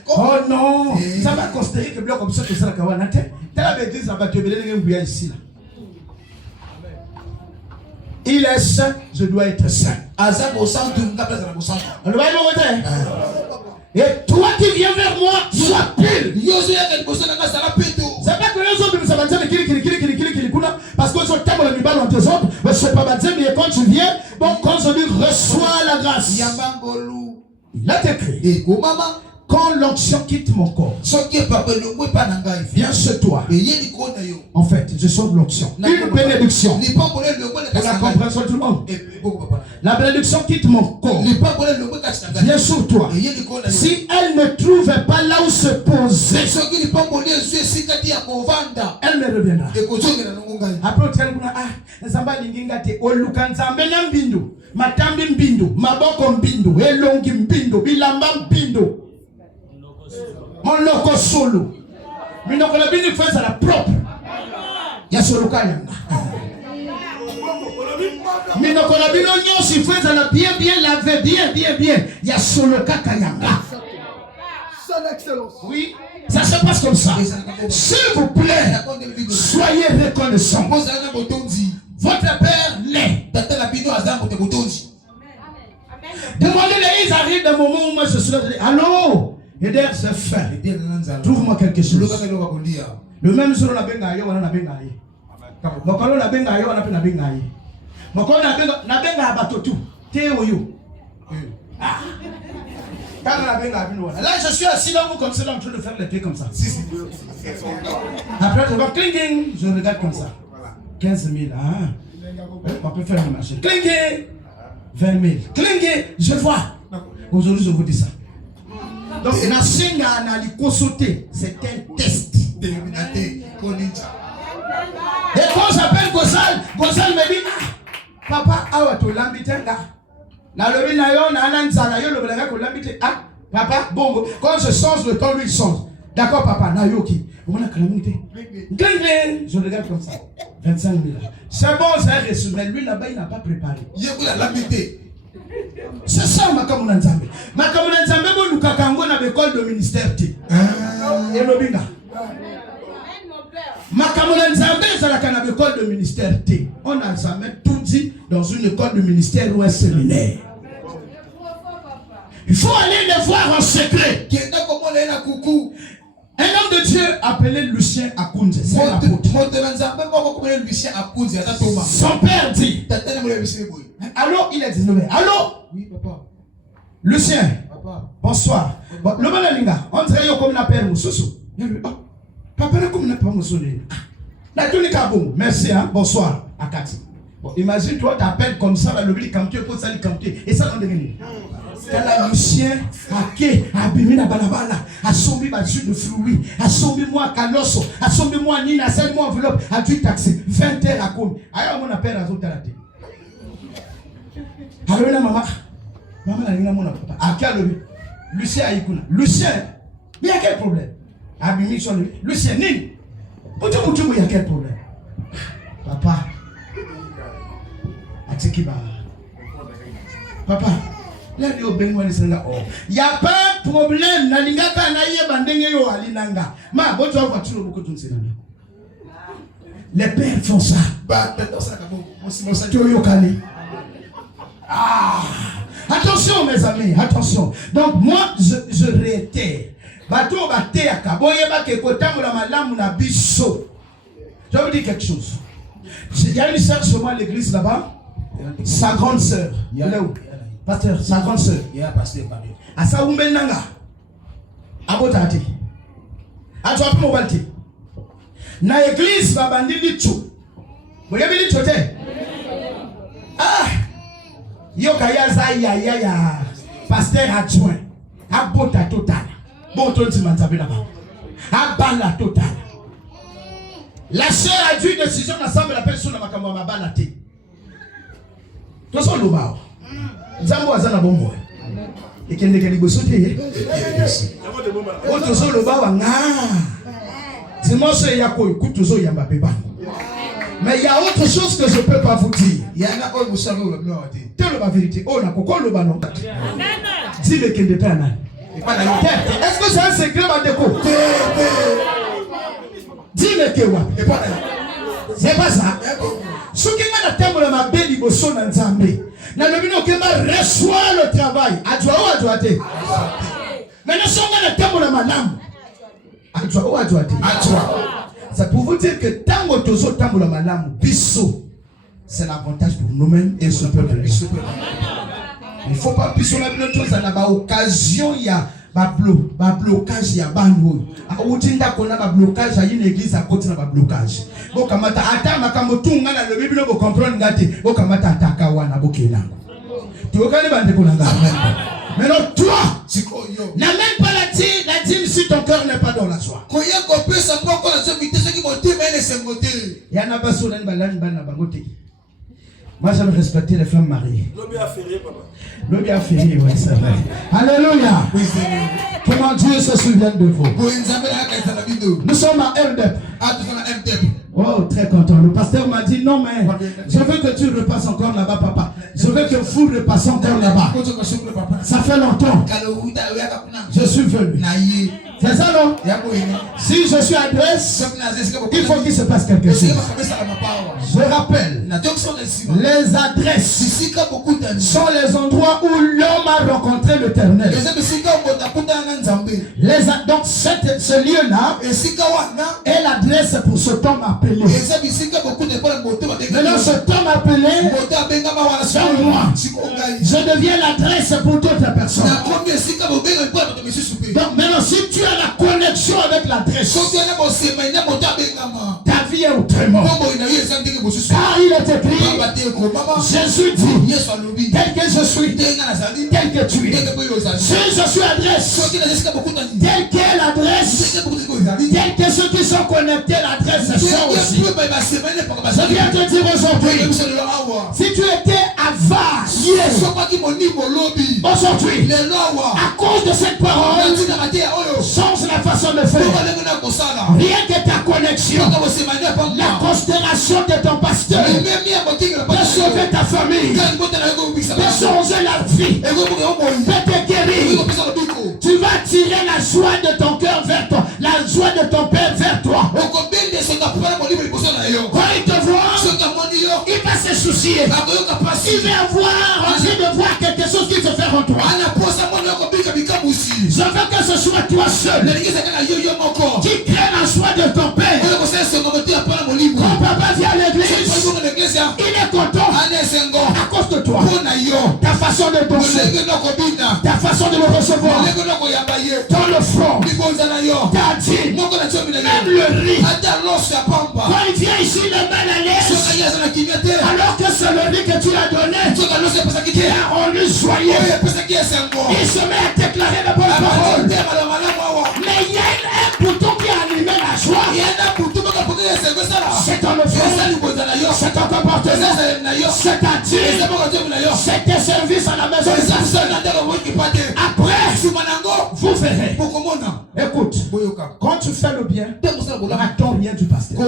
Oh non, ça va considérer que bloc comme ça, que ça, tu as l'église, ça va te bénir ici. Il est saint, je dois être saint. Et toi qui viens vers moi, sois pile. C'est pas que les autres nous avaient dit parce que les tables les balles entre les autres, mais c'est pas baptisé, mais quand tu viens, bon, quand je dis reçois la grâce. Il a écrit. Quand l'onction quitte mon corps, viens chez toi. En fait, je sors de l'onction. Une bénédiction. Pour la compréhension de tout le monde. La bénédiction quitte mon corps. Viens sur toi. Si elle ne trouvait pas là où se poser, elle me reviendra. Après, tu Matambi mbindu, maboko mbindu, elongi mbindu, bilamba mbindu. Mon loco solo. Minoko la bini fait la propre. Ya solo kaya. Minoko la bino nyosi fait la bien lavé, bien. Ya solo kakayanga. Son excellence. Oui, ça se passe comme ça. S'il vous plaît, soyez reconnaissants. Votre père l'est. Demandez-les, ils arrivent d'un moment où moi je suis là. Allô? Et d'ailleurs, c'est fait. Trouve-moi quelque chose. Le même jour, on a bien gagné, on a bien gagné. Donc, on a bien gagné, on a bien gagné. Donc, on a bien gagné, tout. Théoyo. Là, je suis assis là, vous comme ça, en train de faire les pieds comme ça. Après, je vois clinking, je regarde comme ça. 15 000, hein? On peut faire le marché. Clinking, 20 000. Clinking, je vois. Aujourd'hui, je vous dis ça. Donc, c'est un test. Et quand j'appelle Gozal me dit, papa, awa to lambitenga. Na lobi na yo na ananzala yo le ko lambite. Ah, papa, bon, quand je change le temps, lui il change. D'accord, papa, na yoki. Vous m'avez calamité. Je regarde comme ça. 25 000. C'est bon, c'est reçu. Mais lui là-bas, il n'a pas préparé. C'est ça, Makamuna Nzambe. Makamuna Nzambe, nous kakango na l'école de ministère. Et Lobinga. Makamuna Nzambe, c'est la l'école de ministère. On a jamais tout dit dans une école de ministère ou un séminaire. Il faut aller les voir en secret. Un homme de Dieu appelé Lucien Akounze. C'est l'apôtre. Son père dit. Allô, il est 19h. Allô? Oui, papa. Lucien. Papa. Bonsoir. Bon, le malalinga. On dirait comme on appelle Moussoussou. Papa, comme on appelle Moussoussou. La tunica bon. Merci, hein. Bonsoir. Akati. Bon, imagine, toi, t'appelles comme ça, le bili campier, pour ça, le campier. Et ça, on devient. Quand Lucien a abîmé la balabala, a sombi ma jus de fruits, a sombi moi calosso, a sombi moi nina, a sombi moi enveloppe, a dû taxer 20 heures à comme. Alors, on appelle à zone taraté. Alors, la maman, la nina, mon papa, a quel Lucien a écouté. Lucien, il y a quel problème? Abîmé sur lui. Lucien, nini. Il y a quel problème? Papa, papa, il n'y a pas de problème. Les pères font ça. Attention mes amis, attention. Donc moi je réitère. Je vais vous dire quelque chose. Il y a une sœur chez moi à l'église là-bas. Sa grande sœur. Pasteur, sa grande sœur. Asa umbenanga. Abotati. Atwa pe mobalti. Na église babandi litu. Boyebi litu te. Ah. Yo kaya za ya pasteur adjoint. Abota total. Bon ton timantabe là-bas. Abala total. La sœur a dû décision d'ensemble la personne na makambo mabala te. Toso lobao. Nzambo azana bombo. Ekende ke liboso te. O toso lobao nga. Dimanche ya ko kutuzo ya mbapeba. Mais il y a autre chose que je ne peux pas vous dire. Il y en a un vous savez le blanc. Telle la vérité. Oh na koko le ballon. Dis le kende pe ana. Est-ce que c'est un secret ma déco? Dis-le que ouais. C'est pas ça. Ce qui m'a l'attendre la ma belle iboso na nzambe. Na le bino que m'a reçoit le travail. Adjoa ou adjoate. Mais ne sont pas l'attendre la madame. Adjoa ou adjoate. Adjoa. C'est pour vous dire que tant que tozo tant la madame biso, c'est l'avantage pour nous-mêmes et ce peuple. Il ne faut pas pisser la chose à la occasion il y a blocage il y a bango utinda kona ba blocage à une église à côté na ba blocage bo kamata ata makambo tunga na le bible bo comprendre ngati bo kamata ataka wana bo kelango tu okani bande kolanga mais non toi n'a même pas la dîme si ton cœur n'est pas dans la joie koya ko pesa pour ko la sommité ce qui monte mais c'est monté yana baso na balani bana bangote. Moi, j'aime respecter les femmes mariées. L'objet a férié, papa. L'objet a férié, oui, c'est vrai. Alléluia. Oui, comment Dieu se souvient de vous. Nous sommes à MDEP. Oh, très content. Le pasteur m'a dit, non, mais je veux que tu repasses encore là-bas, papa. Je veux que vous repassiez encore là-bas. Ça fait longtemps. Je suis venu. C'est ça, non? Si je suis à Grèce, il faut qu'il se passe quelque chose. Je rappelle, les adresses sont les endroits où l'homme a rencontré l'Éternel. Donc ce lieu-là est l'adresse pour cet homme appelé. Maintenant cet homme appelé, dans moi, je deviens l'adresse pour d'autres personnes. Donc maintenant si tu as la connexion avec l'adresse, ta vie est autrement. Car il est écrit, Jésus dit, tel que je suis, tel que tu es. Si je suis adresse, tel qu'est l'adresse, tel que ceux qui sont connectés, l'adresse sont aussi. Je viens te dire aujourd'hui, si tu étais avare, aujourd'hui, à cause de cette parole, change la façon de faire. Rien que ta connexion, la considération de ton pasteur peut sauver ta famille, peut changer la vie, peut te guérir. Tu vas tirer la joie de ton cœur vers toi, la joie de ton père vers toi. Quand il te voit, il va se soucier. Il va avoir envie de voir quelque chose qui se fait en toi. soit toi seul qui craigne en soi de ton père. Quand papa vient à l'église, il est content à cause de toi. Ta façon de danser, ta façon de le recevoir, dans le front, ta dîme, même le riz. Quand il vient ici, il est mal à l'aise, alors que c'est le riz que tu as donné qui a rendu joyeux. Il se met à déclarer la bonne parole. Mais il y a un bouton qui a allumé la joie. C'est ton offrande, c'est ton comportement, c'est ta dîme, c'est tes services à la maison. Après, vous verrez. Écoute, quand tu fais le bien, attends bien du pasteur.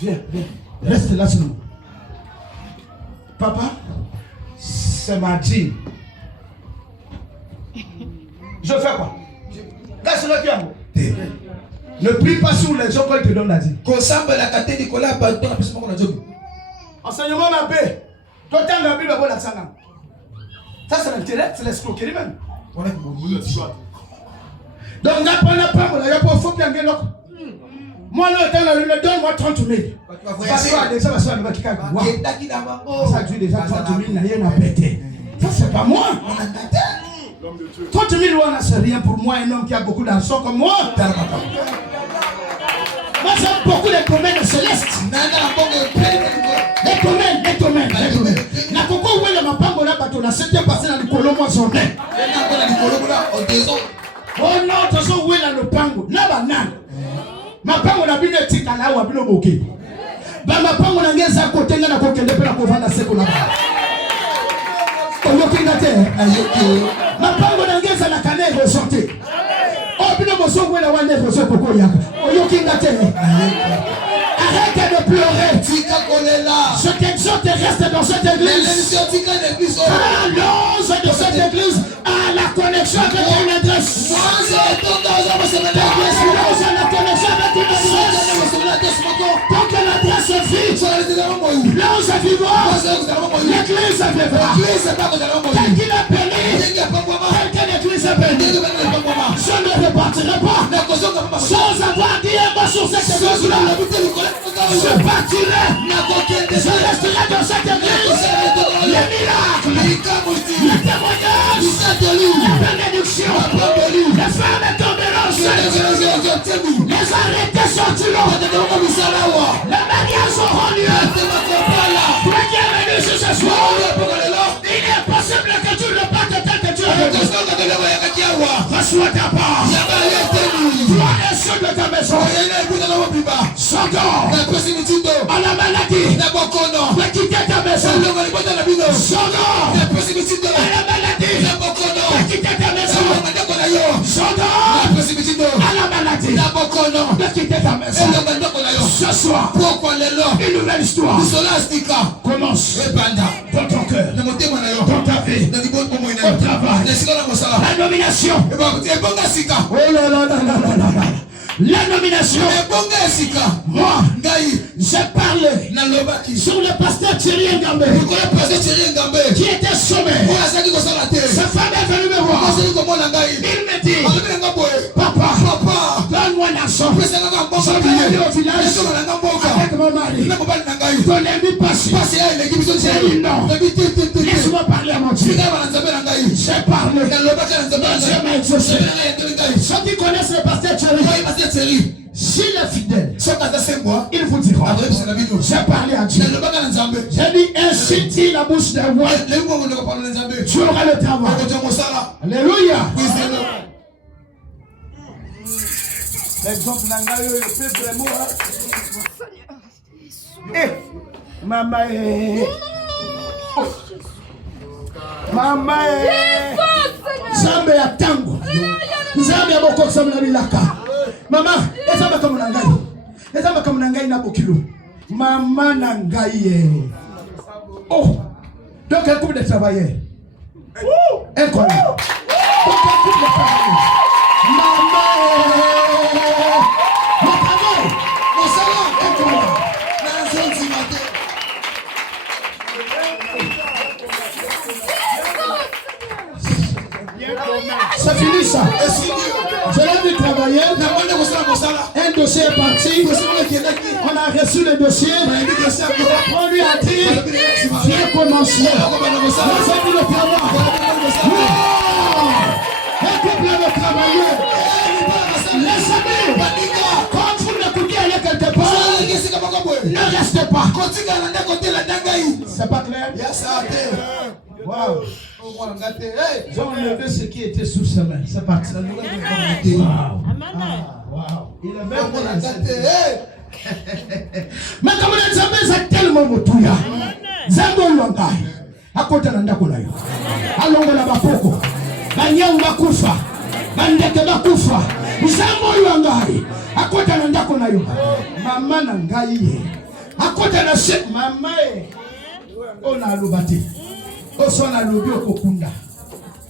Viens, viens. Reste là sinon. Papa, c'est ma dîme. Je fais quoi? Laisse-le bien. Ne prie pas sur les gens quand ils te donnent la dîme. Enseignement ma paix. Toi, tu as la Bible pour la sang. Ça, c'est l'intérêt, c'est l'escroquerie même. Donc, on n'apprend pas, on n'a pas faut bien gagner. Moi, là, donne-moi 30 000. Parce que ça va se faire qui ça tue déjà 30 000, il n'y a rien à péter. Ça, c'est pas moi. 30 000 euros, c'est rien pour moi, un homme qui a beaucoup d'argent comme moi. Moi, j'ai beaucoup de domaines célestes. Les domaines. La coco, où est ma pango là, bateau, la 7e passée dans le colon, moi, j'en ai. Oh non, de toute façon, où est là le pango? Là, banane. Ma pango n'a bien été à la ou à bien au bokeh. Ma pango n'a rien à côté, n'a pas qu'elle ne peut pas vendre à ce qu'on a. Ma pango n'a rien à la canne de santé. Oh, bien, mon son, où est la one de ce coco yak. Oh, yoki n'a arrête de pleurer. Je t'exhorte, reste dans cette église. Allons de cette église à la connexion avec une adresse. Allons à la connexion avec une adresse. Tant que l'adresse vit, l'ange est vivant. L'église est vivante. Tel qu'il est béni, tel que l'église est bénie. Je ne repartirai pas sans avoir dit un mot sur cette église-là. Je partirai, je resterai dans cette église. Les miracles, les témoignages, les bénédictions, les femmes tomberont enceintes, les arrêtés sortiront, les mariages auront lieu. Toi qui es venu sur ce soir, il est possible que tu le partes tel que tu es venu. Reçois ta part. Toi et ceux de ta maison, s'endors à la maladie, de quitter ta maison, s'endors à la maladie, de quitter ta maison, s'endors à la maladie, de quitter ta maison. Ce soir, une nouvelle histoire commence dans ton cœur, dans ta vie, au travail, la nomination. Oh là là là là là là. La nomination. Moi, j'ai parlé sur le pasteur Thierry Ngambé qui était sommé. Sa femme est venue me voir. Il me dit, papa, donne-moi l'argent. Je vais aller au village avec mon mari. Ton ami passe. J'ai dit non. Laisse-moi parler à mon Dieu. J'ai parlé. Dieu m'a exaucé. Ceux qui connaissent le pasteur Thierry, s'il est fidèle, il vous dira. J'ai parlé à Dieu. J'ai dit, ainsi dit la bouche d'un roi, tu auras le travail. Alléluia. L'exemple n'a eu le plus vraiment. Maman est. Maman est. Zambe ya tango. Zambe ya boko zambe na bilaka. Mama, ezamba comme nangai. Ezamba comme nangai na bokilo. Maman nangai. Oh. Donc un couple de travailleurs. Incroyable. Donc un couple de travailleurs. Maman. Mon travail. Mon salon. Incroyable. C'est fini ça. Je l'ai vu travailler. Un dossier est parti. On a reçu le dossier. On lui a dit, viens commencer. On a dit le travail. Un couple de travailleurs. Les amis, quand vous n'écoutez rien quelque part, ne restez pas. C'est pas clair? Wow. J'ai enlevé ce qui était sous ses mains. C'est parti. Wow. Wow. Il est même mais comme les amis, c'est tellement motouya. Zambo longai. Akota nandako nayo. Alongo na bapoko. Banyau bakufa. Bandeke bakufa. Zambo longai. Akota nandako nayo. Mama nangai. Akota na se mama e. Ona alubati. Osona lobi okokunda.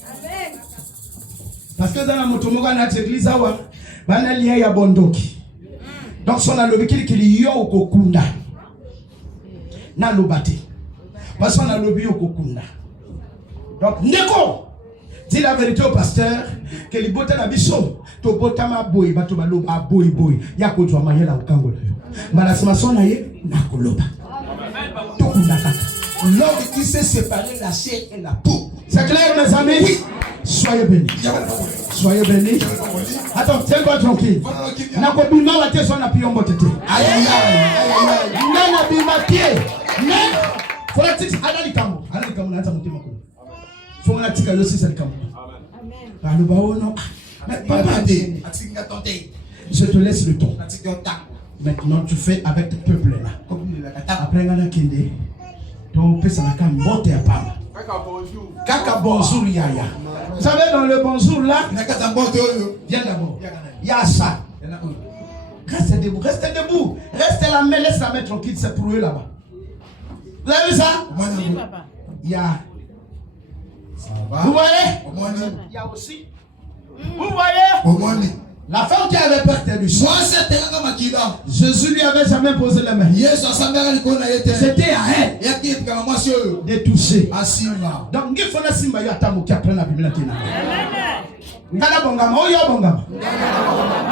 Amen. Parce que dans la motomoga na église awa bana lié ya bondoki. Donc son alobi kili yo okokunda. Na lobati. Parce qu'on a lobi okokunda. Donc ndeko dis la vérité au pasteur que li bota na biso to bota ma boy bato baloba boy ya ko twa mayela okangola yo. Mala sima sona ye na koloba. To kunda kaka. L'homme qui s'est séparé la chair et la peau. C'est clair, mes amis? Oui. Soyez bénis. Soyez bénis. Attends, tiens-toi tranquille. Nako bima wa te sona piombo tete. Aïe aïe aïe. Nana bima pied. Mais faut la tika adali kamo. Adali kamo na ta motema ko. Faut la tika yo sisa kamo. Amen. Balu baono. Mais papa dit, atinga tonté. Je te laisse le temps. Maintenant tu fais avec le peuple là. Après ngana kende. Donc, Kaka bonjour yaya. Vous savez dans le bonjour là, viens d'abord. Y'a ça. Restez debout, restez debout. Restez la main, laisse la main tranquille, c'est pour eux là-bas. Vous avez vu ça? Oui, papa. Y'a. Vous voyez? Il y a aussi. Vous voyez? La femme qui avait peur du sang, Jésus lui avait jamais posé la main. C'était à elle de toucher. Donc, il faut la simba yatamu qui apprend la Bible. Ngala bongama, oyo bongama.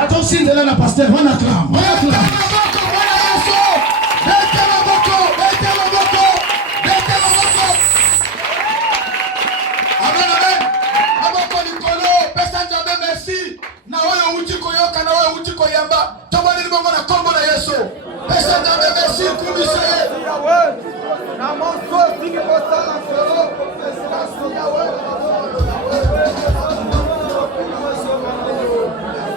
Attention de là, la pasteur, on acclame. On acclame. Na wewe uchi koyoka na wewe uchi koyamba tobali libongo na kombo na Yesu pesa ndio merci kumise ya wewe na monso tiki posta na solo pesa ya wewe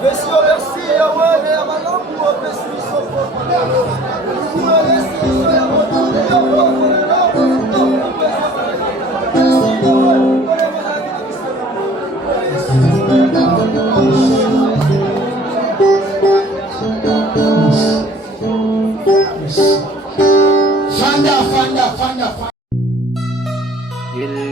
Monsieur merci ya wewe ya manongu wa pesa soko Fanda. Yele.